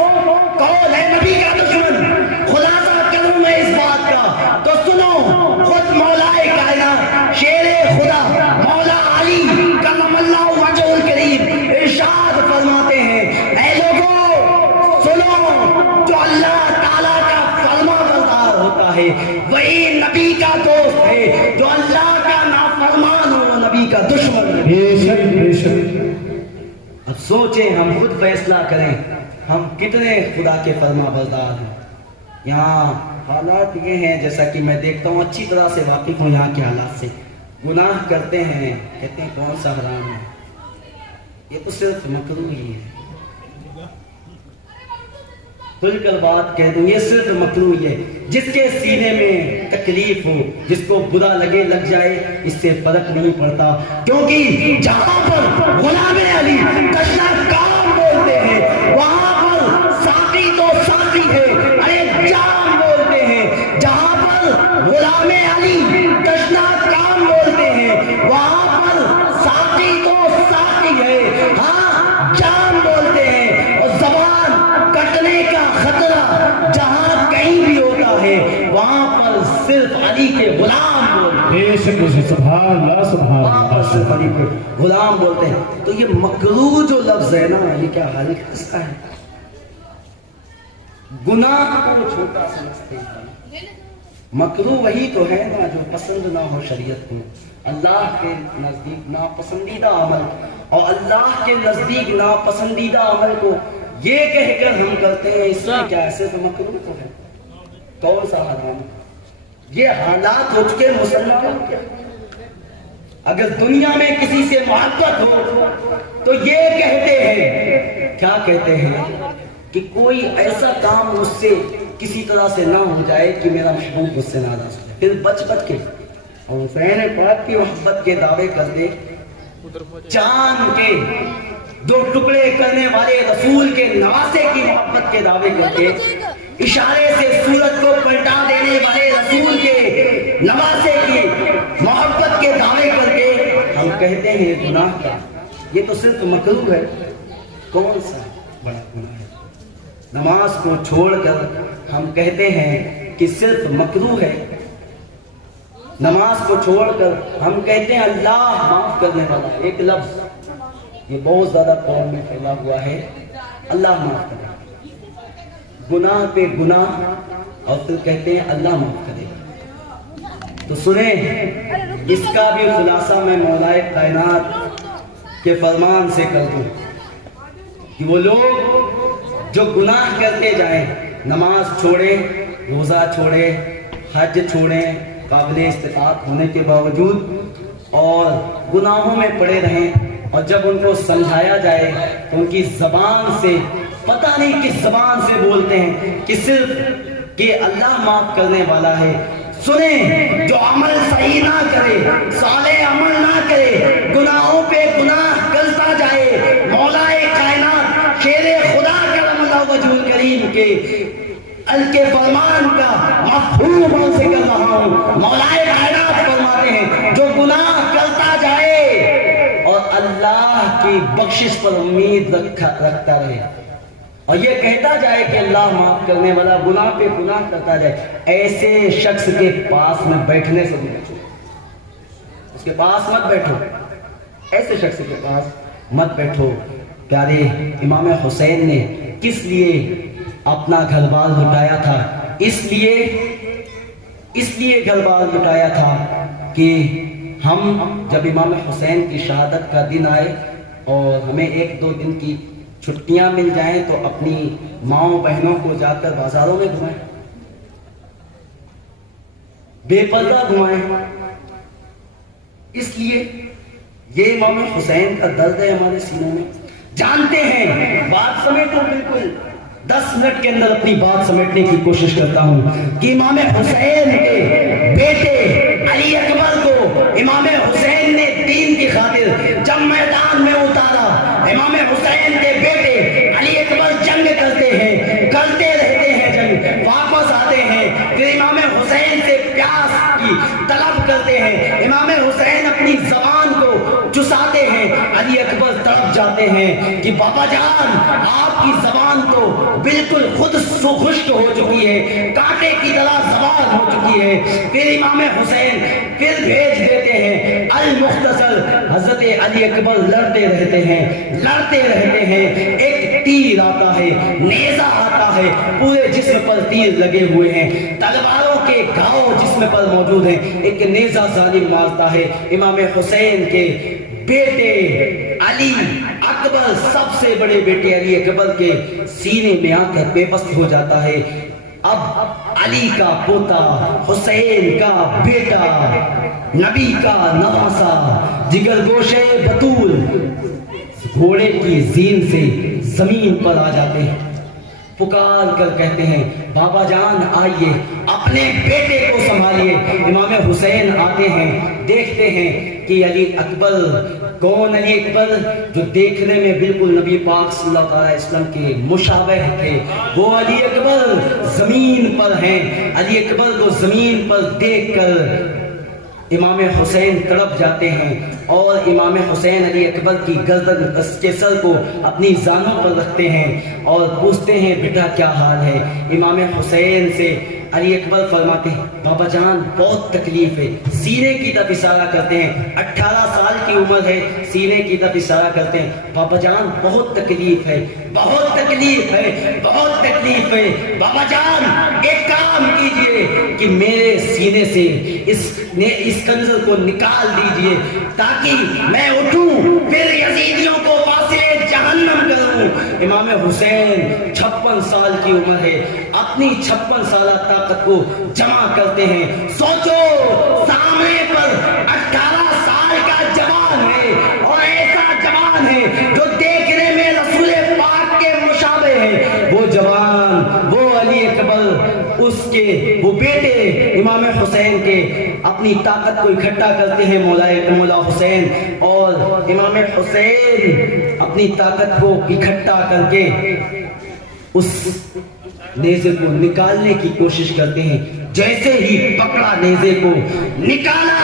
کون ہے نبی کا دشمن؟ خلاصہ کروں میں اس بات کا تو سنو، خود مولا کائنات شیر خدا مولا علی کرم اللہ وجہہ الکریم ارشاد فرماتے ہیں، اے لوگوں سنو، جو اللہ تعالیٰ کا فرما بردار ہوتا ہے وہی نبی کا دوست ہے، جو اللہ کا نافرمان ہو نبی کا دشمن ہے. بے شک، بے شک. اب سوچیں، ہم خود فیصلہ کریں ہم کتنے خدا کے فرما بردار ہیں. یہاں حالات یہ ہیں جیسا کہ میں دیکھتا ہوں، اچھی طرح سے واقف ہوں یہاں کے حالات سے. گناہ کرتے ہیں، کہتے ہیں کون سا حرام ہے، یہ تو صرف مکروہ ہی ہے. کھل کر بات کہہ دوں، یہ صرف مکروہ ہے۔ جس کے سینے میں تکلیف ہو، جس کو برا لگے لگ جائے، اس سے فرق نہیں پڑتا، کیونکہ جہاں پر غلام علی کشنا کام بولتے ہیں وہاں پر ساقی تو ساقی ہے، ارے جام بولتے ہیں۔ جہاں پر غلام علی کشنا کام بولتے ہیں وہاں پر ساقی تو ساقی ہے، ہاں جام بولتے ہیں۔ اور زبان کٹنے کا خطرہ جہاں کہیں بھی ہوتا ہے وہاں پر صرف علی کے غلام بولتے ہیں، بے شک سبحان اللہ سبحان وہاں پر صرف علی کے غلام بولتے ہیں۔ تو یہ مکروہ جو لفظ ہے نا، یہ کیا حال اس کا ہے؟ گناہ کو چھوٹا سمجھتے ہیں، مکروہ وہی تو ہے نا جو پسند نہ ہو شریعت کو، اللہ کے نزدیک ناپسندیدہ عمل، اور اللہ کے نزدیک ناپسندیدہ عمل کو یہ کہہ کر ہم کرتے ہیں، اس میں کیا ایسے تو مکروہ تو ہے، کون سا حرام؟ یہ حالات ہو چکے مسلمانوں کے۔ اگر دنیا میں کسی سے محبت ہو تو یہ کہتے ہیں، کیا کہتے ہیں کہ کوئی ایسا کام مجھ سے کسی طرح سے نہ ہو جائے کہ میرا محبوب مجھ سے ناراض ہو۔ پھر بچ بچ کے اور حسین پاک کی محبت کے دعوے کر دے، چاند کے دو ٹکڑے کرنے والے رسول کے نواسے کی محبت کے دعوے کر کے، اشارے سے سورج کو پلٹا دینے والے رسول کے نواسے کی محبت کے دعوے کر کے ہم کہتے ہیں گناہ کا۔ یہ تو صرف مکروہ ہے، کون سا بڑا گناہ ہے؟ نماز کو چھوڑ کر ہم کہتے ہیں کہ صرف مکروہ ہے، نماز کو چھوڑ کر ہم کہتے ہیں اللہ معاف کرنے والا، ایک لفظ یہ بہت زیادہ قوم میں پھیلا ہوا ہے، اللہ معاف کرے، گناہ پہ گناہ، اور پھر کہتے ہیں اللہ معاف کرے۔ تو سنیں، اس کا بھی خلاصہ میں مولائے کائنات کے فرمان سے کر دوں کہ وہ لوگ جو گناہ کرتے جائیں، نماز چھوڑیں، روزہ چھوڑیں، حج چھوڑیں قابل استطاعت ہونے کے باوجود، اور گناہوں میں پڑے رہیں، اور جب ان کو سمجھایا جائے تو ان کی زبان سے پتہ نہیں کس زبان سے بولتے ہیں کہ صرف کہ اللہ معاف کرنے والا ہے۔ سنیں، جو عمل صحیح نہ کرے، صالح عمل نہ کرے، گناہوں پہ گناہ کرتا جائے، مولا کائنات شیر خدا کرم اللہ وجہ کریم کے فرمان کا مفہوم سے کر رہا ہوں، مولا کائنات فرماتے ہیں جو گناہ کرتا جائے اور اللہ کی بخشش پر امید رکھتا رہے، اور یہ کہتا جائے کہ اللہ معاف کرنے والا، گناہ پہ گناہ کرتا جائے، ایسے شخص کے پاس میں بیٹھنے سے بھی بچو، اس کے پاس مت بیٹھو، ایسے شخص کے پاس مت بیٹھو۔ پیارے امام حسین نے کس لیے اپنا گھر بار لٹایا تھا؟ اس لیے گھر بار لٹایا تھا کہ ہم جب امام حسین کی شہادت کا دن آئے اور ہمیں 1-2 دن کی چھٹیاں مل جائیں تو اپنی ماؤں بہنوں کو جا کر بازاروں میں گھمائیں، بے پردہ گھمائیں۔ اس لیے یہ امام حسین کا درد ہے ہمارے سینوں میں، جانتے ہیں۔ بات سمیٹو، بالکل 10 منٹ کے اندر اپنی بات سمیٹنے کی کوشش کرتا ہوں کہ امام حسین کے بیٹے علی اکبر کو امام حسین نے دین کی خاطر جب میدان میں اتارا، امام حسین کے بیٹے علی اکبر جنگ کرتے رہتے ہیں جنگ، واپس آتے ہیں، پھر امام حسین سے پیاس کی طلب کرتے ہیں، امام حسین اپنی زبان کو چساتے ہیں، علی اکبر تڑپ جاتے ہیں کہ بابا جان آپ کی زبان تو بالکل خود خشک ہو چکی ہے، کانٹے کی طرح زبان ہو چکی ہے۔ پھر امام حسین پھر بھیج دیتے ہیں المختصر، حضرت علی اکبر لڑتے رہتے ہیں، ایک تیر آتا ہے، نیزہ آتا ہے، پورے جسم پر تیر لگے ہوئے ہیں، تلواروں کے گھاؤ جسم پر موجود ہیں، ایک نیزہ ظالم مارتا ہے، امام حسین کے بیٹے علی اکبر، سب سے بڑے بیٹے علی اکبر کے سینے میں آ کر بے بس ہو جاتا ہے۔ اب علی کا پوتا، حسین کا بیٹا، نبی کا نواسا، جگر گوشے بطول، گھوڑے کی زین سے زمین پر آ جاتے ہیں، پکار کر کہتے ہیں بابا جان آئیے اپنے بیٹے کو سنبھالیے۔ امام حسین آتے ہیں، دیکھتے ہیں کہ علی اکبر کون؟ علی اکبر جو دیکھنے میں بالکل نبی پاک صلی اللہ علیہ وسلم کے مشابہ تھے، وہ علی اکبر زمین پر ہیں۔ علی اکبر کو زمین پر دیکھ کر امام حسین تڑپ جاتے ہیں اور امام حسین علی اکبر کی گردن کے سر کو اپنی زانوں پر رکھتے ہیں اور پوچھتے ہیں بیٹا کیا حال ہے؟ امام حسین سے علی اکبر فرماتے ہیں بابا جان بہت تکلیف ہے۔ سینے کی طرف اشارہ کرتے ہیں، 18 سال کی عمر ہے، سینے کی طرف اشارہ کرتے ہیں بابا جان بہت تکلیف ہے، بہت تکلیف ہے، بہت تکلیف ہے۔ بابا جان ایک کام کیجئے کہ میرے سینے سے اس کنزل کو نکال دیجئے تاکہ میں اٹھوں پھر یزیدیوں کو فاصلے جہنم کروں۔ امام حسین 56 سال کی عمر ہے، اپنی 56 سالہ طاقت کو جمع کرتے ہیں۔ سوچو سامنے پر 18 سال کا جوان ہے اور ایسا جوان ہے جو دیکھنے میں رسول پاک کے مشابہ ہے۔ وہ جوان، وہ علی اکبر، اس کے وہ بیٹے امام حسین کے اپنی طاقت کو اکٹھا کرتے ہیں مولا حسین، اور امام حسین اپنی طاقت کو اکٹھا کر کے اس نیزے کو نکالنے کی کوشش کرتے ہیں۔ جیسے ہی پکڑا نیزے کو نکالا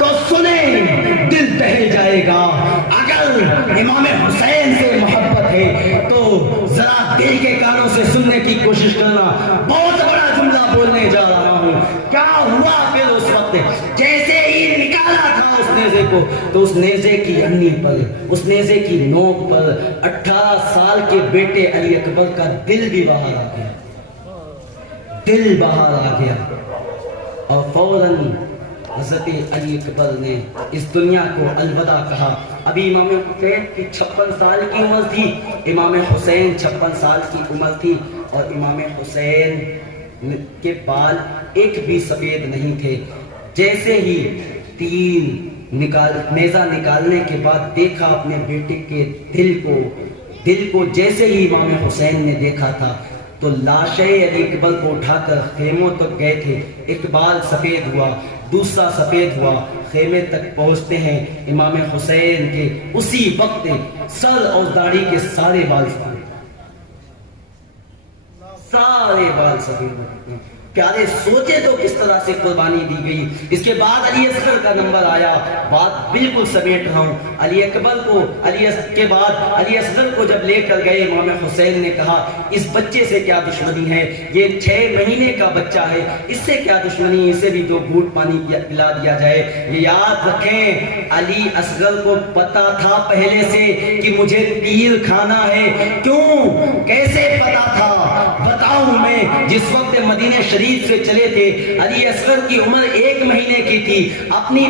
تو سنیں دل دہل جائے گا۔ اگر امام حسین سے محبت ہے تو ذرا دل کے کانوں سے سننے کی کوشش کرنا۔ بہت بڑا جملہ بولنے جا رہا ہوں۔ کیا ہوا پھر اس وقت؟ جیسے ہی نکالا تھا اس نیزے کو تو اس نیزے کی انی پر، اس نیزے کی نوک پر 18 سال کے بیٹے علی اکبر کا دل بھی باہر آ گیا، دل باہر آ گیا، اور فوراً حضرت علی اکبر نے اس دنیا کو الوداع کہا۔ ابھی امام حسین کی 56 سال کی عمر تھی، امام حسین 56 سال کی عمر تھی، اور امام حسین کے بال ایک بھی سفید نہیں تھے۔ جیسے ہی نیزہ نکالنے کے بعد دیکھا اپنے بیٹے کے دل کو جیسے ہی امام حسین نے دیکھا تھا تو لاشیں علی اکبر کو اٹھا کر خیموں تک گئے تھے۔ ایک بال سفید ہوا، دوسرا سفید ہوا، خیمے تک پہنچتے ہیں، امام حسین کے اسی وقت سر اور داڑھی کے سارے بال سفید ہوئے۔ پیارے سوچے تو کس طرح سے قربانی دی گئی۔ اس کے بعد علی اصغر کا نمبر آیا، بات بالکل سمیٹ رہا ہوں۔ علی اکبر کو کے بعد علی اصغر کو جب لے کر گئے، امام حسین نے کہا اس بچے سے کیا دشمنی ہے، یہ 6 مہینے کا بچہ ہے، اس سے کیا دشمنی، اسے بھی 2 گھونٹ پانی پلا دیا جائے۔ یہ یاد رکھیں علی اصغر کو پتا تھا پہلے سے کہ مجھے تیر کھانا ہے۔ کیوں؟ کیسے پتا تھا؟ بتاؤں میں، جس وقت مدینہ شریف سے چلے تھے علی اصغر کی عمر 1 مہینے کی تھی، اپنی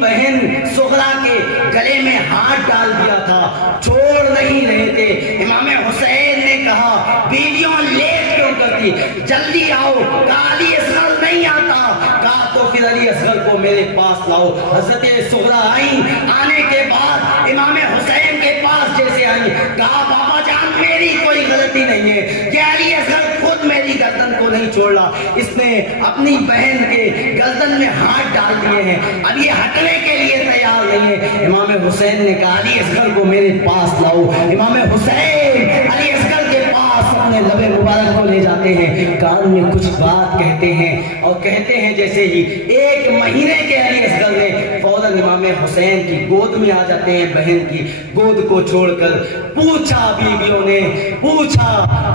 بہن سغرا کے گلے میں ہاتھ ڈال دیا تھا، چھوڑ نہیں رہے تھے۔ امام حسین نے کہا بیویوں لیٹ کیوں کرتی، جلدی آؤ۔ کہا علی اصغر نہیں آتا، کہا تو پھر علی اصغر کو میرے پاس لاؤ۔ حضرت سغرا آئیں، آنے کے بعد امام حسین کے پاس جیسے آئیں، کہا بابا جان میری کوئی غلطی نہیں ہے، کہ علی اصغر خود میری گردن کو نہیں چھوڑ رہا، اس نے اپنی بہن کے گردن میں ہاتھ ڈال دیے ہیں، اب یہ ہٹنے کے لیے تیار نہیں ہے۔ امام حسین نے کہا علی اصغر کو میرے پاس لاؤ۔ امام حسین علی اصغر کے پاس اپنے لب مبارک کو لے جاتے ہیں، کان میں کچھ بات کہتے ہیں، اور کہتے ہیں جیسے ہی 1 مہینے کے علی اصغر نے فوراً امام حسین کی گود میں آ جاتے ہیں، بہن کی گود کو چھوڑ کر پوچھا، بیویوں نے پوچھا،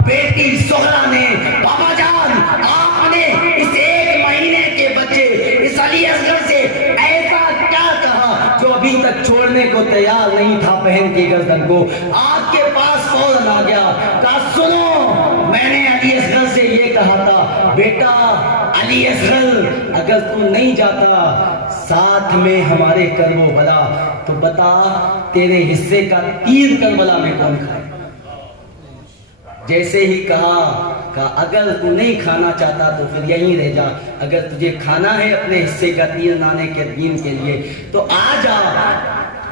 بیٹی سغرا نے، بابا جان آپ نے اس 1 مہینے کے بچے اس علی اصغر سے ایسا کیا کہا جو ابھی تک چھوڑنے کو تیار نہیں تھا بہن کی گردن کو؟ آپ کے پاس فوراً آ گیا، کہا سنو میں نے علی اصغر سے یہ کہا تھا، بیٹا علی اصغر اگر تو نہیں جاتا ساتھ میں ہمارے کرب و بلا تو بتا تیرے حصے کا تیر کربلا میں کون کھائے؟ جیسے ہی کہا اگر تو نہیں کھانا چاہتا تو پھر یہیں رہ جا، اگر تجھے کھانا ہے اپنے حصے کا تیر نانے کے دین کے لیے تو آ جا،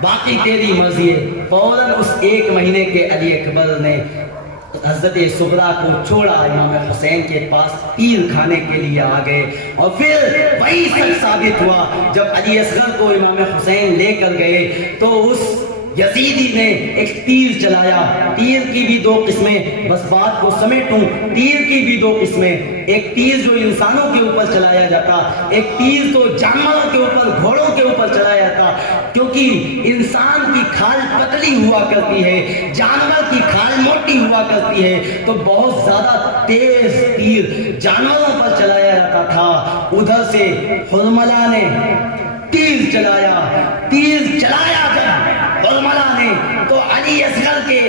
باقی تیری مرضی ہے۔ فوراً اس 1 مہینے کے علی اکبر نے حضرت سغرا کو چھوڑا، امام حسین کے پاس تیر کھانے کے لیے آ گئے، اور پھر وہی سچ ثابت ہوا جب علی اصغر کو امام حسین لے کر گئے تو اس یزیدی نے ایک تیر چلایا۔ تیر کی بھی دو قسمیں، بس بات کو سمیٹوں، تیر کی بھی دو قسمیں، ایک تیر جو انسانوں کے اوپر چلایا جاتا، ایک تیر تو جانوروں کے اوپر، گھوڑوں کے اوپر چلایا جاتا، کیونکہ انسان کی کھال پتلی ہوا کرتی ہے، جانور کی کھال موٹی ہوا کرتی ہے، تو بہت زیادہ تیز تیر جانوروں پر چلایا جاتا تھا۔ ادھر سے حرملہ نے تیر چلایا جب حرملہ نے تو علی اصغر کے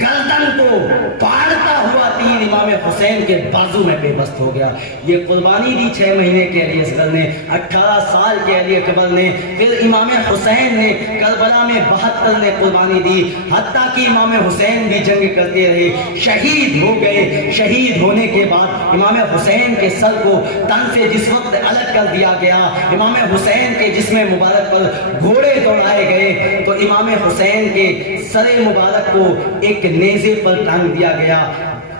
گردن کو پاڑتا ہوا تیر امام حسین کے بازو میں بے بست ہو گیا۔ یہ قربانی دی 6 مہینے کے علی اصغر نے، 18 سال کے علی اکبر نے، پھر امام حسین نے کربلا میں 72 نے قربانی دی، حتیٰ کہ امام حسین بھی جنگ کرتے رہے، شہید ہو گئے۔ شہید ہونے کے بعد امام حسین کے سر کو تن سے جس وقت الگ کر دیا گیا، امام حسین کے جسم مبارک پر گھوڑے دوڑائے گئے، تو امام حسین کے سر مبارک کو ایک نیزے پر ٹانگ دیا گیا۔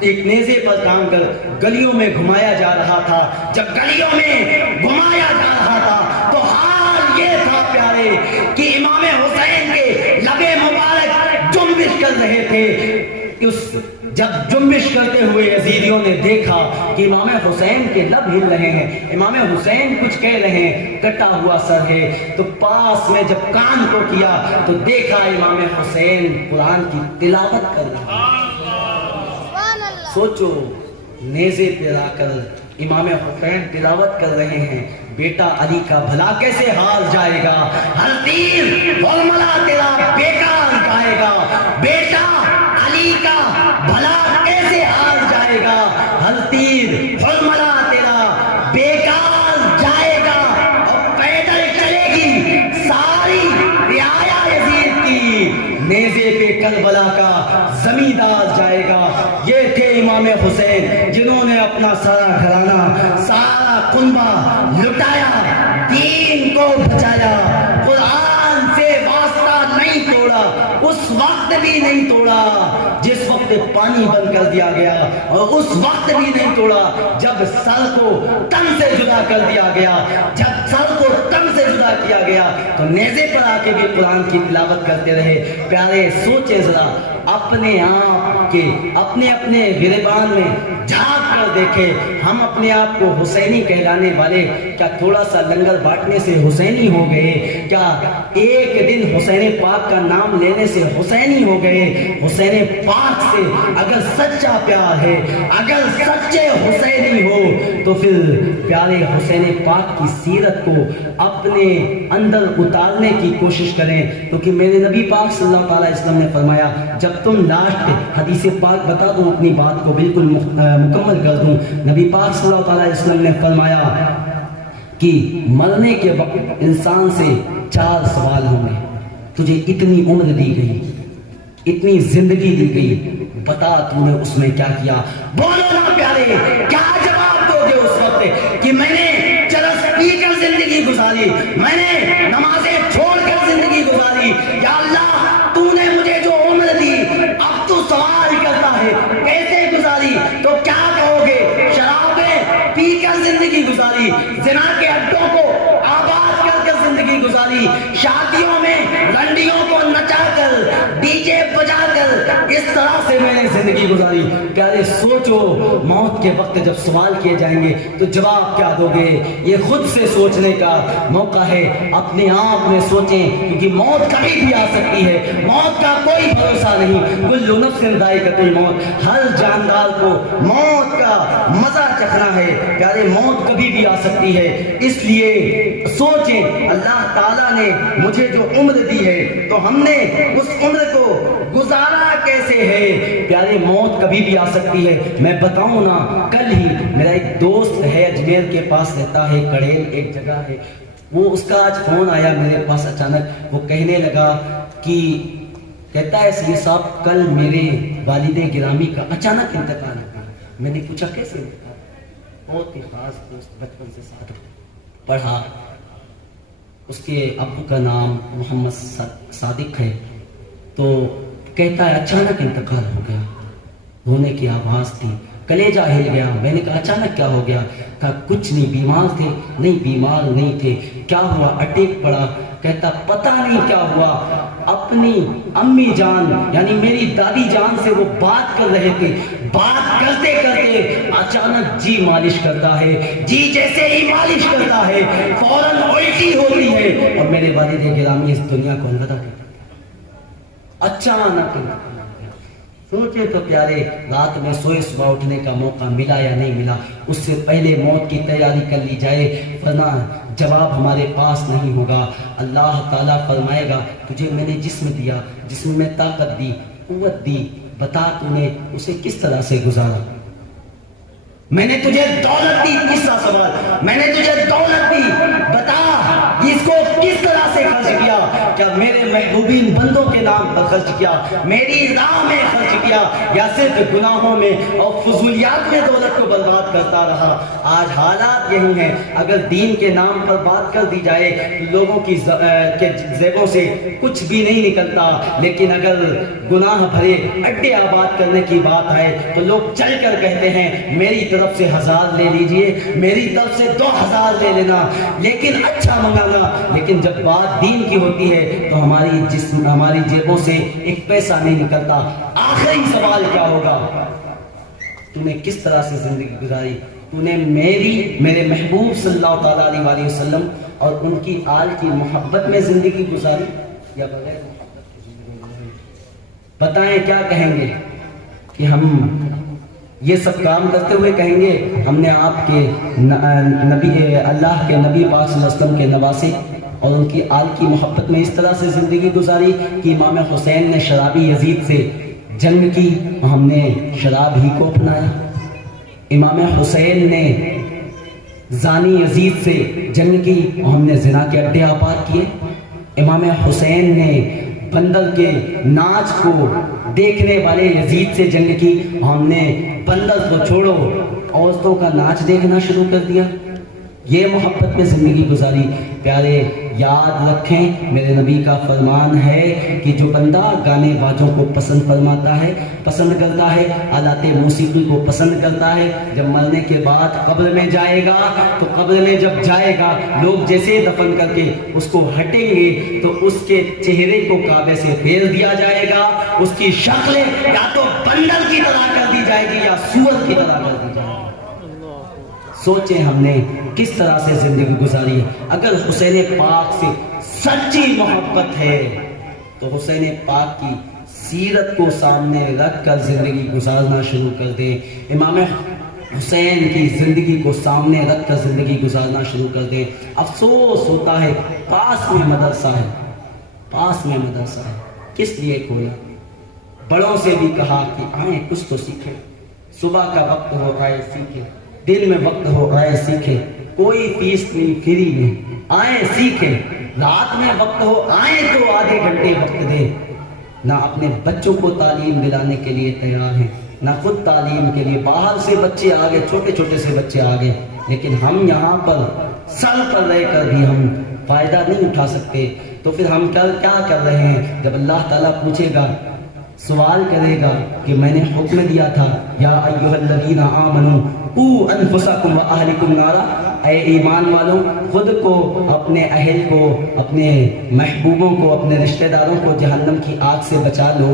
ایک نیزے پر ٹانگ کر گلیوں میں گھمایا جا رہا تھا۔ جب گلیوں میں گھمایا جا رہا تھا تو حال یہ تھا پیارے کہ امام حسین کے لبے مبارک جنبش کر رہے تھے۔ جب جنبش کرتے ہوئے یزیدیوں نے دیکھا کہ امام حسین کے لب ہل رہے ہیں، امام حسین کچھ کہہ رہے ہیں، کٹا ہوا سر ہے، تو پاس میں جب کان کو کیا تو دیکھا امام حسین قرآن کی تلاوت کر رہے ہیں۔ سوچو، نیزے پہ لا کر امام حسین تلاوت کر رہے ہیں، بیٹا علی کا بھلا کیسے حال جائے گا؟ ہر تیر حرملہ تیرا بیکار جائے گا، بیٹا علی کا بھلا کیسے حال جائے گا؟ ہر تیر حرملہ تیرا بیکار جائے گا، اور پیدل چلے گی ساری رعایا یزید کی، نیزے پہ کربلا کا زمیندار جائے گا۔ یہ تھے امام حسین جنہوں نے اپنا سارا گھرانہ، سارا کنبہ لٹایا، دین کو بچایا، قرآن سے واسطہ نہیں توڑا، اس وقت بھی نہیں توڑا جس وقت پانی بند کر دیا گیا، اور اس وقت بھی نہیں توڑا جب سر کو تن سے جدا کر دیا گیا۔ جب سر کو تن سے جدا کیا گیا تو نیزے پر آ کے بھی قرآن کی تلاوت کرتے رہے۔ پیارے سوچیں ذرا، اپنے آپ کے اپنے گریبان میں جھانک کر دیکھیں، ہم اپنے آپ کو حسینی کہلانے والے کیا تھوڑا سا لنگر بانٹنے سے حسینی ہو گئے؟ کیا ایک دن حسین پاک کا نام لینے سے حسینی ہو گئے؟ حسین پاک سے اگر سچا پیار ہے، اگر سچے حسینی ہو تو پھر پیارے حسین پاک کی سیرت کو اپنے اندر اتارنے کی کوشش کریں، کیونکہ میرے نبی پاک صلی اللہ علیہ وسلم نے فرمایا، جب تم لاسٹ حدیث پاک بتا دوں، اپنی بات کو بالکل مکمل کر دوں، نبی پاک صلی اللہ علیہ وسلم نے فرمایا کہ مرنے کے وقت انسان سے 4 سوال ہوں گے، تجھے اتنی عمر دی گئی، اتنی زندگی دی گئی، بتا تو نے اس میں کیا کیا؟ بولو نا پیارے، کیا جواب دو گے اس وقت کہ میں نے چرس پی کر زندگی گزاری، میں نے نمازیں چھوڑ کر زندگی گزاری، یا اللہ تو نے مجھے جو عمر دی، اب تو سوال کرتا ہے کیسے گزاری؟ تو کیا کہو گے؟ شرابیں پی کر زندگی گزاری، زنا کے اڈوں کو آباد کر کر زندگی گزاری، شادیوں میں رنڈیوں کو نچا کر، ڈی جے بجا کر، اس طرح سے میں نے زندگی گزاری۔ پیارے سوچو، موت کے وقت جب سوال کیے جائیں گے تو جواب کیا دو گے؟ یہ خود سے سوچنے کا موقع ہے، اپنے آپ میں سوچیں، کیونکہ موت کبھی بھی آ سکتی ہے، موت کا کوئی بھروسہ نہیں، کل نفس ذائقۃ الموت، ہر جاندار کو موت کا مزہ چکھنا ہے۔ پیارے موت کبھی بھی آ سکتی ہے، اس لیے سوچیں، اللہ تعالیٰ نے مجھے جو عمر دی ہے تو ہم نے اس عمر کو گزارا کیسے ہے؟ پیارے موت کبھی بھی آ سکتی ہے۔ میں بتاؤں نا، کل ہی میرا ایک دوست ہے، اجمیر کے پاس رہتا ہے، کڑیل ایک جگہ ہے، وہ اس کا آج فون آیا میرے پاس اچانک، وہ کہنے لگا کہ کہتا ہے سید صاحب کل میرے والد گرامی کا اچانک انتقال ہوا۔ میں نے پوچھا کیسے ہوتا؟ بہت ہی خاص دوست، بچپن سے ساتھ پڑھا، اس کے ابو کا نام محمد صادق ہے، تو کہتا ہے اچانک انتقال ہو گیا۔ رونے کی آواز تھی، کلیجہ ہل گیا۔ میں نے کہا اچانک کیا ہو گیا؟ کہا کچھ نہیں، بیمار تھے؟ نہیں بیمار نہیں تھے۔ کیا ہوا؟ اٹیک پڑا۔ کہتا پتہ نہیں کیا ہوا، اپنی امی جان یعنی میری دادی جان سے وہ بات کر رہے تھے، بات کرتے کرتے اچانک جی مالش کرتا ہے، جی جیسے ہی مالش کرتا ہے فوراً الٹی ہوتی ہے اور میرے والد گرامی اس دنیا کو الوداع کرتے ہیں۔ اچانک سوچے تو پیارے، رات میں سوئے صبح اٹھنے کا موقع ملا یا نہیں ملا؟ اس سے پہلے موت کی تیاری کر لی جائے، ورنہ جواب ہمارے پاس نہیں ہوگا۔ اللہ تعالیٰ فرمائے گا تجھے میں نے جسم دیا، جسم میں طاقت دی، قوت دی، بتا تو نے اسے کس طرح سے گزارا؟ میں نے تجھے دولت دی، تیسرا سوال، میں نے تجھے دولت دی، بتا اس کو کس طرح سے خرچ کیا؟ کیا میرے محبوبین بندوں کے نام پر خرچ کیا، میری راہ میں خرچ کیا، یا صرف گناہوں میں اور فضولیات میں دولت کو برباد کرتا رہا؟ آج حالات یہی ہیں، اگر دین کے نام پر بات کر دی جائے تو لوگوں کی زیبوں سے کچھ بھی نہیں نکلتا، لیکن اگر گناہ بھرے اڈے آباد کرنے کی بات ہے تو لوگ چل کر کہتے ہیں میری طرف سے 1000 لے لیجئے، میری طرف سے 2000 لے لینا، لیکن اچھا منگانا۔ لیکن جب بات دین کی ہوتی ہے تو ہماری جیبوں سے ایک پیسہ نہیں نکلتا۔ آخری سوال کیا ہوگا؟ تو نے کس طرح سے زندگی گزاری؟ تو نے میرے محبوب صلی اللہ تعالیٰ علیہ وسلم اور ان کی آل کی محبت میں زندگی گزاری یا بغیر محبت کی زندگی گزاری؟ بتائیں کیا کہیں گے؟ کہ ہم یہ سب کام کرتے ہوئے کہیں گے ہم نے آپ کے نبی اللہ کے نبی پاک صلی اللہ علیہ وسلم کے نواسے اور ان کی آل کی محبت میں اس طرح سے زندگی گزاری کہ امام حسین نے شرابی یزید سے جنگ کی، ہم نے شراب ہی کو اپنایا۔ امام حسین نے زانی یزید سے جنگ کی، ہم نے زنا کے اڈے آباد کیے۔ امام حسین نے بندر کے ناچ کو دیکھنے والے یزید سے جنگ کی، ہم نے بندر کو چھوڑو عورتوں کا ناچ دیکھنا شروع کر دیا۔ یہ محبت میں زندگی گزاری۔ پیارے یاد رکھیں میرے نبی کا فرمان ہے کہ جو بندہ گانے باجوں کو پسند فرماتا ہے، پسند کرتا ہے، آلات موسیقی کو پسند کرتا ہے، جب مرنے کے بعد قبر میں جائے گا تو قبر میں جب جائے گا لوگ جیسے دفن کر کے اس کو ہٹیں گے تو اس کے چہرے کو کعبے سے پھیر دیا جائے گا، اس کی شکل یا تو بندر کی طرح کر دی جائے گی یا سور کی طرح کر دی جائے گی۔ سوچیں ہم نے کس طرح سے زندگی گزاری ہے۔ اگر حسین پاک سے سچی محبت ہے تو حسین پاک کی سیرت کو سامنے رکھ کر زندگی گزارنا شروع کر دیں، امام حسین کی زندگی کو سامنے رکھ کر زندگی گزارنا شروع کر دیں۔ افسوس ہوتا ہے پاس میں مدرسہ ہے، پاس میں مدرسہ ہے، کس لیے کھولا؟ بڑوں سے بھی کہا کہ آئیں کچھ تو سیکھیں، صبح کا وقت ہو آئے سیکھیں، دن میں وقت ہو آئے سیکھیں، کوئی فیس نہیں، فری میں آئیں سیکھیں، رات میں وقت ہو آئیں تو آدھے گھنٹے وقت دیں۔ نہ اپنے بچوں کو تعلیم دلانے کے لیے تیار ہیں، نہ خود تعلیم کے لیے، باہر سے بچے آگے، چھوٹے چھوٹے سے بچے آگے، لیکن ہم یہاں پر سر پر رہ کر بھی ہم فائدہ نہیں اٹھا سکتے۔ تو پھر ہم کیا کر رہے ہیں؟ جب اللہ تعالیٰ پوچھے گا، سوال کرے گا کہ میں نے حکم دیا تھا یا ایھا الذین آمنوا قوا انفسکم واہلکم نارا، اے ایمان والوں خود کو، اپنے اہل کو، اپنے محبوبوں کو، اپنے رشتہ داروں کو جہنم کی آگ سے بچا لو۔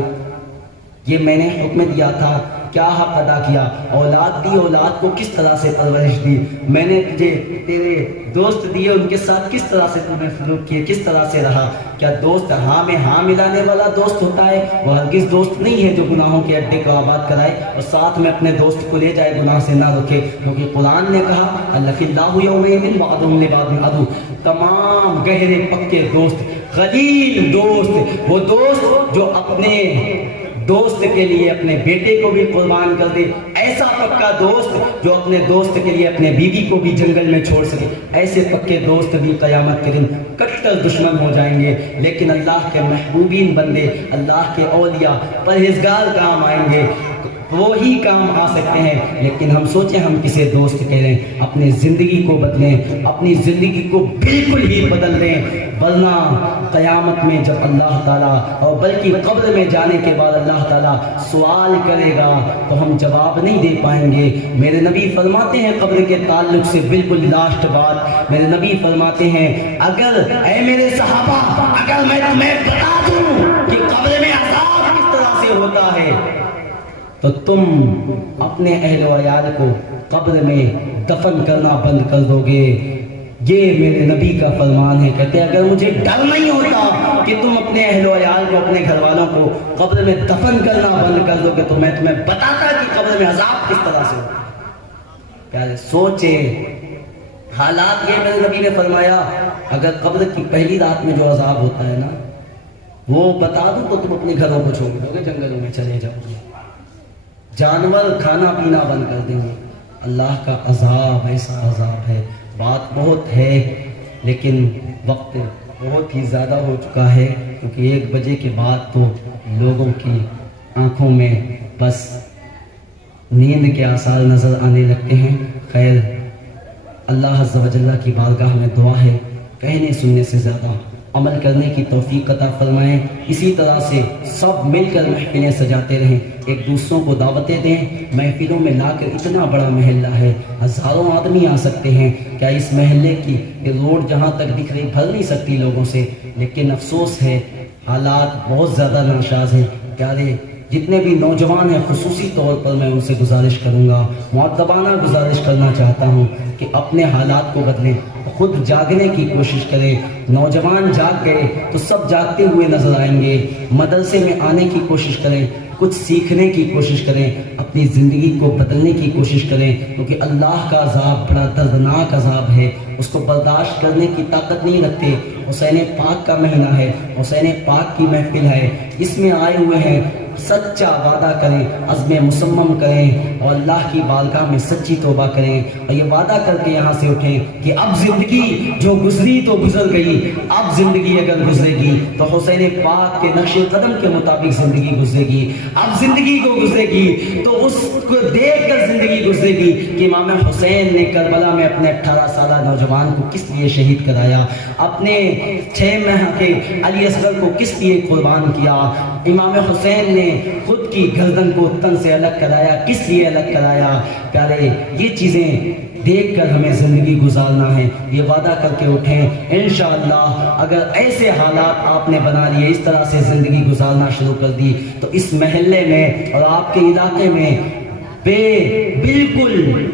یہ میں نے حکم دیا تھا، کیا حق ادا کیا؟ اولاد دی، اولاد کو کس طرح سے پرورش دی؟ میں نے تجھے تیرے دوست دیے، ان کے ساتھ کس طرح سے تم نے سلوک کیے، کس طرح سے رہا؟ کیا دوست ہاں میں ہاں ملانے والا دوست ہوتا ہے؟ وہ ہرگز دوست نہیں ہے جو گناہوں کے اڈے کو آباد کرائے اور ساتھ میں اپنے دوست کو لے جائے، گناہ سے نہ رکھے، کیونکہ قرآن نے کہا اللہ یومئذ بعضهم لبعض عدو۔ تمام گہرے پکے دوست، خلیل دوست، وہ دوست جو اپنے دوست کے لیے اپنے بیٹے کو بھی قربان کر دے، ایسا پکا دوست جو اپنے دوست کے لیے اپنے بیوی کو بھی جنگل میں چھوڑ سکے، ایسے پکے دوست بھی قیامت کے دن کٹ کر دشمن ہو جائیں گے۔ لیکن اللہ کے محبوبین بندے، اللہ کے اولیاء پرہیزگار کام آئیں گے۔ وہی کام آ سکتے ہیں، لیکن ہم سوچیں ہم کسے دوست کہہ لیں، اپنی زندگی کو بدلیں، اپنی زندگی کو بالکل ہی بدل دیں، ورنہ قیامت میں جب اللہ تعالیٰ اور بلکہ قبر میں جانے کے بعد اللہ تعالیٰ سوال کرے گا تو ہم جواب نہیں دے پائیں گے۔ میرے نبی فرماتے ہیں قبر کے تعلق سے بالکل لاسٹ بات، میرے نبی فرماتے ہیں اگر اے میرے صحابہ اگر میں تمہیں بتا دوں کہ قبر میں عذاب کس طرح سے ہوتا ہے تو تم اپنے اہل و عیال کو قبر میں دفن کرنا بند کر دو گے۔ یہ میرے نبی کا فرمان ہے، کہتے ہیں اگر مجھے ڈر نہیں ہوتا کہ تم اپنے اہل و عیال کو، اپنے گھر والوں کو قبر میں دفن کرنا بند کر دو گے تو میں تمہیں بتاتا کہ قبر میں عذاب کس طرح سے ہوتا ہے۔ پیارے سوچے حالات یہ میرے نبی نے فرمایا اگر قبر کی پہلی رات میں جو عذاب ہوتا ہے نا وہ بتا دوں تو تم اپنے گھروں کو چھوڑ دو گے، جنگلوں میں چلے جاؤ گے، جانور کھانا پینا بند کر دیں گے۔ اللہ کا عذاب ایسا عذاب ہے، بات بہت ہے لیکن وقت بہت ہی زیادہ ہو چکا ہے، کیونکہ 1 بجے کے بعد تو لوگوں کی آنکھوں میں بس نیند کے آثار نظر آنے لگتے ہیں۔ خیر اللہ عز و جل کی بارگاہ میں دعا ہے کہنے سننے سے زیادہ عمل کرنے کی توفیق عطا فرمائیں۔ اسی طرح سے سب مل کر محفلیں سجاتے رہیں، ایک دوسروں کو دعوتیں دیں۔ محفلوں میں لا کر اتنا بڑا محلہ ہے، ہزاروں آدمی آ سکتے ہیں، کیا اس محلے کی روڈ جہاں تک دکھ رہی بھر نہیں سکتی لوگوں سے، لیکن افسوس ہے حالات بہت زیادہ ناساز ہیں۔ پیارے جتنے بھی نوجوان ہیں خصوصی طور پر میں ان سے گزارش کروں گا، مؤدبانہ گزارش کرنا چاہتا ہوں کہ اپنے حالات کو بدلیں، خود جاگنے کی کوشش کریں۔ نوجوان جاگ گئے تو سب جاگتے ہوئے نظر آئیں گے۔ مدرسے میں آنے کی کوشش کریں، کچھ سیکھنے کی کوشش کریں، اپنی زندگی کو بدلنے کی کوشش کریں، کیونکہ اللہ کا عذاب بڑا دردناک عذاب ہے، اس کو برداشت کرنے کی طاقت نہیں رکھتے۔ حسین پاک کا مہینہ ہے، حسین پاک کی محفل ہے، اس میں آئے ہوئے ہیں، سچا وعدہ کریں، عزم مصمم کریں اور اللہ کی بارگاہ میں سچی توبہ کریں اور یہ وعدہ کر کے یہاں سے اٹھیں کہ اب زندگی جو گزری تو گزر گئی، اب زندگی اگر گزرے گی تو حسین پاک کے نقش قدم کے مطابق زندگی گزرے گی۔ اب زندگی کو گزرے گی تو اس کو دیکھ کر زندگی گزرے گی کہ امام حسین نے کربلا میں اپنے 18 سالہ نوجوان کو کس لیے شہید کرایا، اپنے 6 ماہ کے علی اصغر کو کس لیے قربان کیا، امام حسین نے خود کی گردن کو تن سے الگ کرایا، کس لیے الگ کرایا۔ پیارے یہ چیزیں دیکھ کر ہمیں زندگی گزارنا ہے، یہ وعدہ کر کے اٹھیں انشاءاللہ اگر ایسے حالات آپ نے بنا لیے، اس طرح سے زندگی گزارنا شروع کر دی تو اس محلے میں اور آپ کے علاقے میں بالکل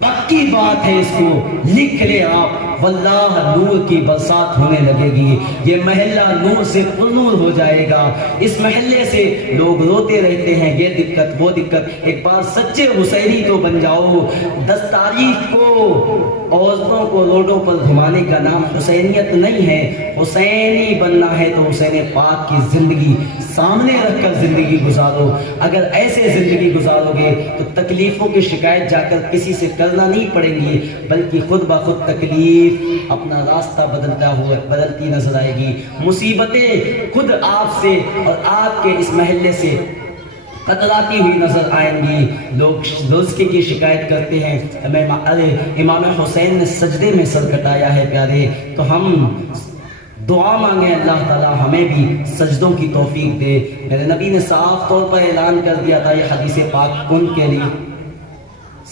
پکی بات ہے، اس کو لکھ لے آپ، واللہ نور کی برسات ہونے لگے گی، یہ محلہ نور سے پر نور ہو جائے گا۔ اس محلے سے لوگ روتے رہتے ہیں، یہ دقت وہ دقت، ایک بار سچے حسینی تو بن جاؤ۔ 10 تاریخ کو عورتوں کو روڈوں پر گھمانے کا نام حسینیت نہیں ہے، حسینی بننا ہے تو حسین پاک کی زندگی سامنے رکھ کر زندگی گزارو۔ اگر ایسے زندگی گزارو گے تو تکلیفوں کی شکایت جا کر کسی سے کرنا نہیں پڑے گی، بلکہ خود بخود تکلیف اپنا راستہ بدلتی نظر آئے گی، مصیبتیں خود آپ سے اور آپ کے اس محلے سے قطراتی ہوئی نظر آئیں گی۔ لوگ رزق کی شکایت کرتے ہیں، امام حسین نے سجدے میں سر کٹایا ہے پیارے، تو ہم دعا مانگیں اللہ تعالیٰ ہمیں بھی سجدوں کی توفیق دے۔ میرے نبی نے صاف طور پر اعلان کر دیا تھا، یہ حدیث پاک کن کے لیے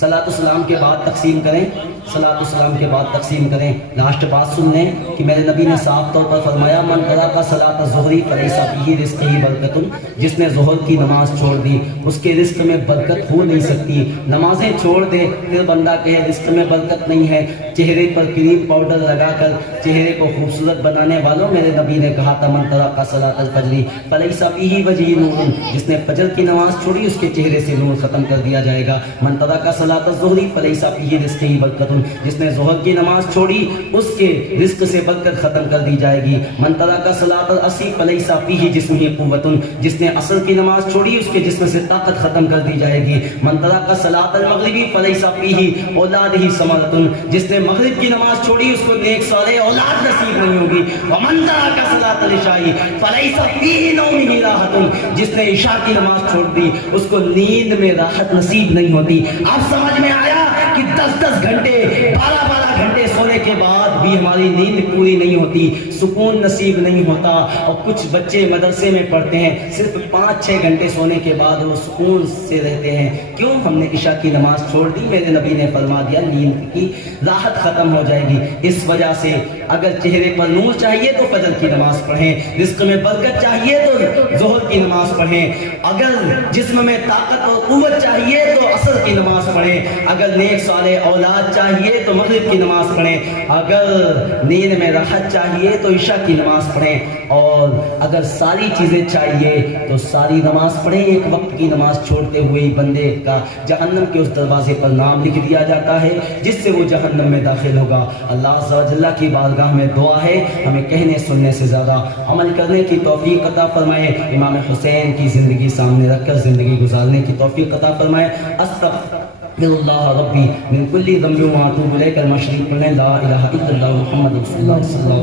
صلاۃ السلام کے بعد تقسیم کریں، صلاۃ السلام کے بعد تقسیم کریں۔ لاسٹ بات سن لیں کہ میرے نبی نے صاف طور پر فرمایا من ترک صلاۃ الظہر فلیس فیہ رزقہ برکۃ، جس نے ظہر کی نماز چھوڑ دی اس کے رزق میں برکت ہو نہیں سکتی۔ نمازیں چھوڑ دے پھر بندہ کہے رزق میں برکت نہیں ہے، چہرے پر کریم پاؤڈر لگا کر چہرے کو خوبصورت بنانے والوں، میرے نبی نے کہا تھا من ترک صلاۃ الفجر فلیس فیہ وجہ نور، جس نے فجر کی نماز چھوڑی اس کے چہرے سے نور ختم کر دیا جائے گا۔ من ترک صلاۃ الظہر فلیس فیہ رزقہ برکۃ، جس نے ظہر کی نماز چھوڑی اس کے رزق سے برکت ختم کر دی جائے گی. من ترک صلاۃ العصر فلیس فیہ جسمہ قوۃ، جس نے عصر کی نماز چھوڑی اس کے جسم سے طاقت ختم کر دی جائے گی. من ترک صلاۃ المغرب فلیس فیہ اولادہ ثمرۃ، جس نے مغرب کی نماز چھوڑی اس کو نیک صالح اولاد نصیب نہیں ہوگی. ومن ترک صلاۃ العشاء فلیس فیہ نومہ راحۃ، جس نے عشاء کی نماز چھوڑ دی اس کو نیند میں راحت نصیب نہیں ہوتی. اب سمجھ میں آیا کہ 10 گھنٹے 12 گھنٹے سونے کے بعد بھی ہماری نیند پوری نہیں ہوتی، سکون نصیب نہیں ہوتا. اور کچھ بچے مدرسے میں پڑھتے ہیں صرف 5-6 گھنٹے سونے کے بعد وہ سکون سے رہتے ہیں. کیوں؟ ہم نے عشاء کی نماز چھوڑ دی. میرے نبی نے فرما دیا نیند کی راحت ختم ہو جائے گی. اس وجہ سے اگر چہرے پر نور چاہیے تو فجر کی نماز پڑھیں، رزق میں برکت چاہیے تو ظہر کی نماز پڑھیں، اگر جسم میں طاقت اور قوت چاہیے تو عصر کی نماز پڑھیں، اگر نیک صالح اولاد چاہیے تو مغرب کی نماز پڑھیں، اگر نیند میں راحت چاہیے تو عشاء کی نماز پڑھیں، اور اگر ساری چیزیں چاہیے تو ساری نماز پڑھیں. ایک وقت کی نماز چھوڑتے ہوئے بندے کا جہنم کے اس دروازے پر نام لکھ دیا جاتا ہے جس سے وہ جہنم میں داخل ہوگا. اللہ عز و جل کی بارگاہ میں دعا ہے ہمیں کہنے سننے سے زیادہ عمل کرنے کی توفیق عطا فرمائے. امام حسین کی زندگی سامنے رکھ کر زندگی گزارنے کی توفیق عطا فرمائے. استغفر اللہ ربی من کل ذنب و اتوب الیہ. کلمہ شریف پڑھیں لا الہ الا اللہ محمد رسول اللہ صلی اللہ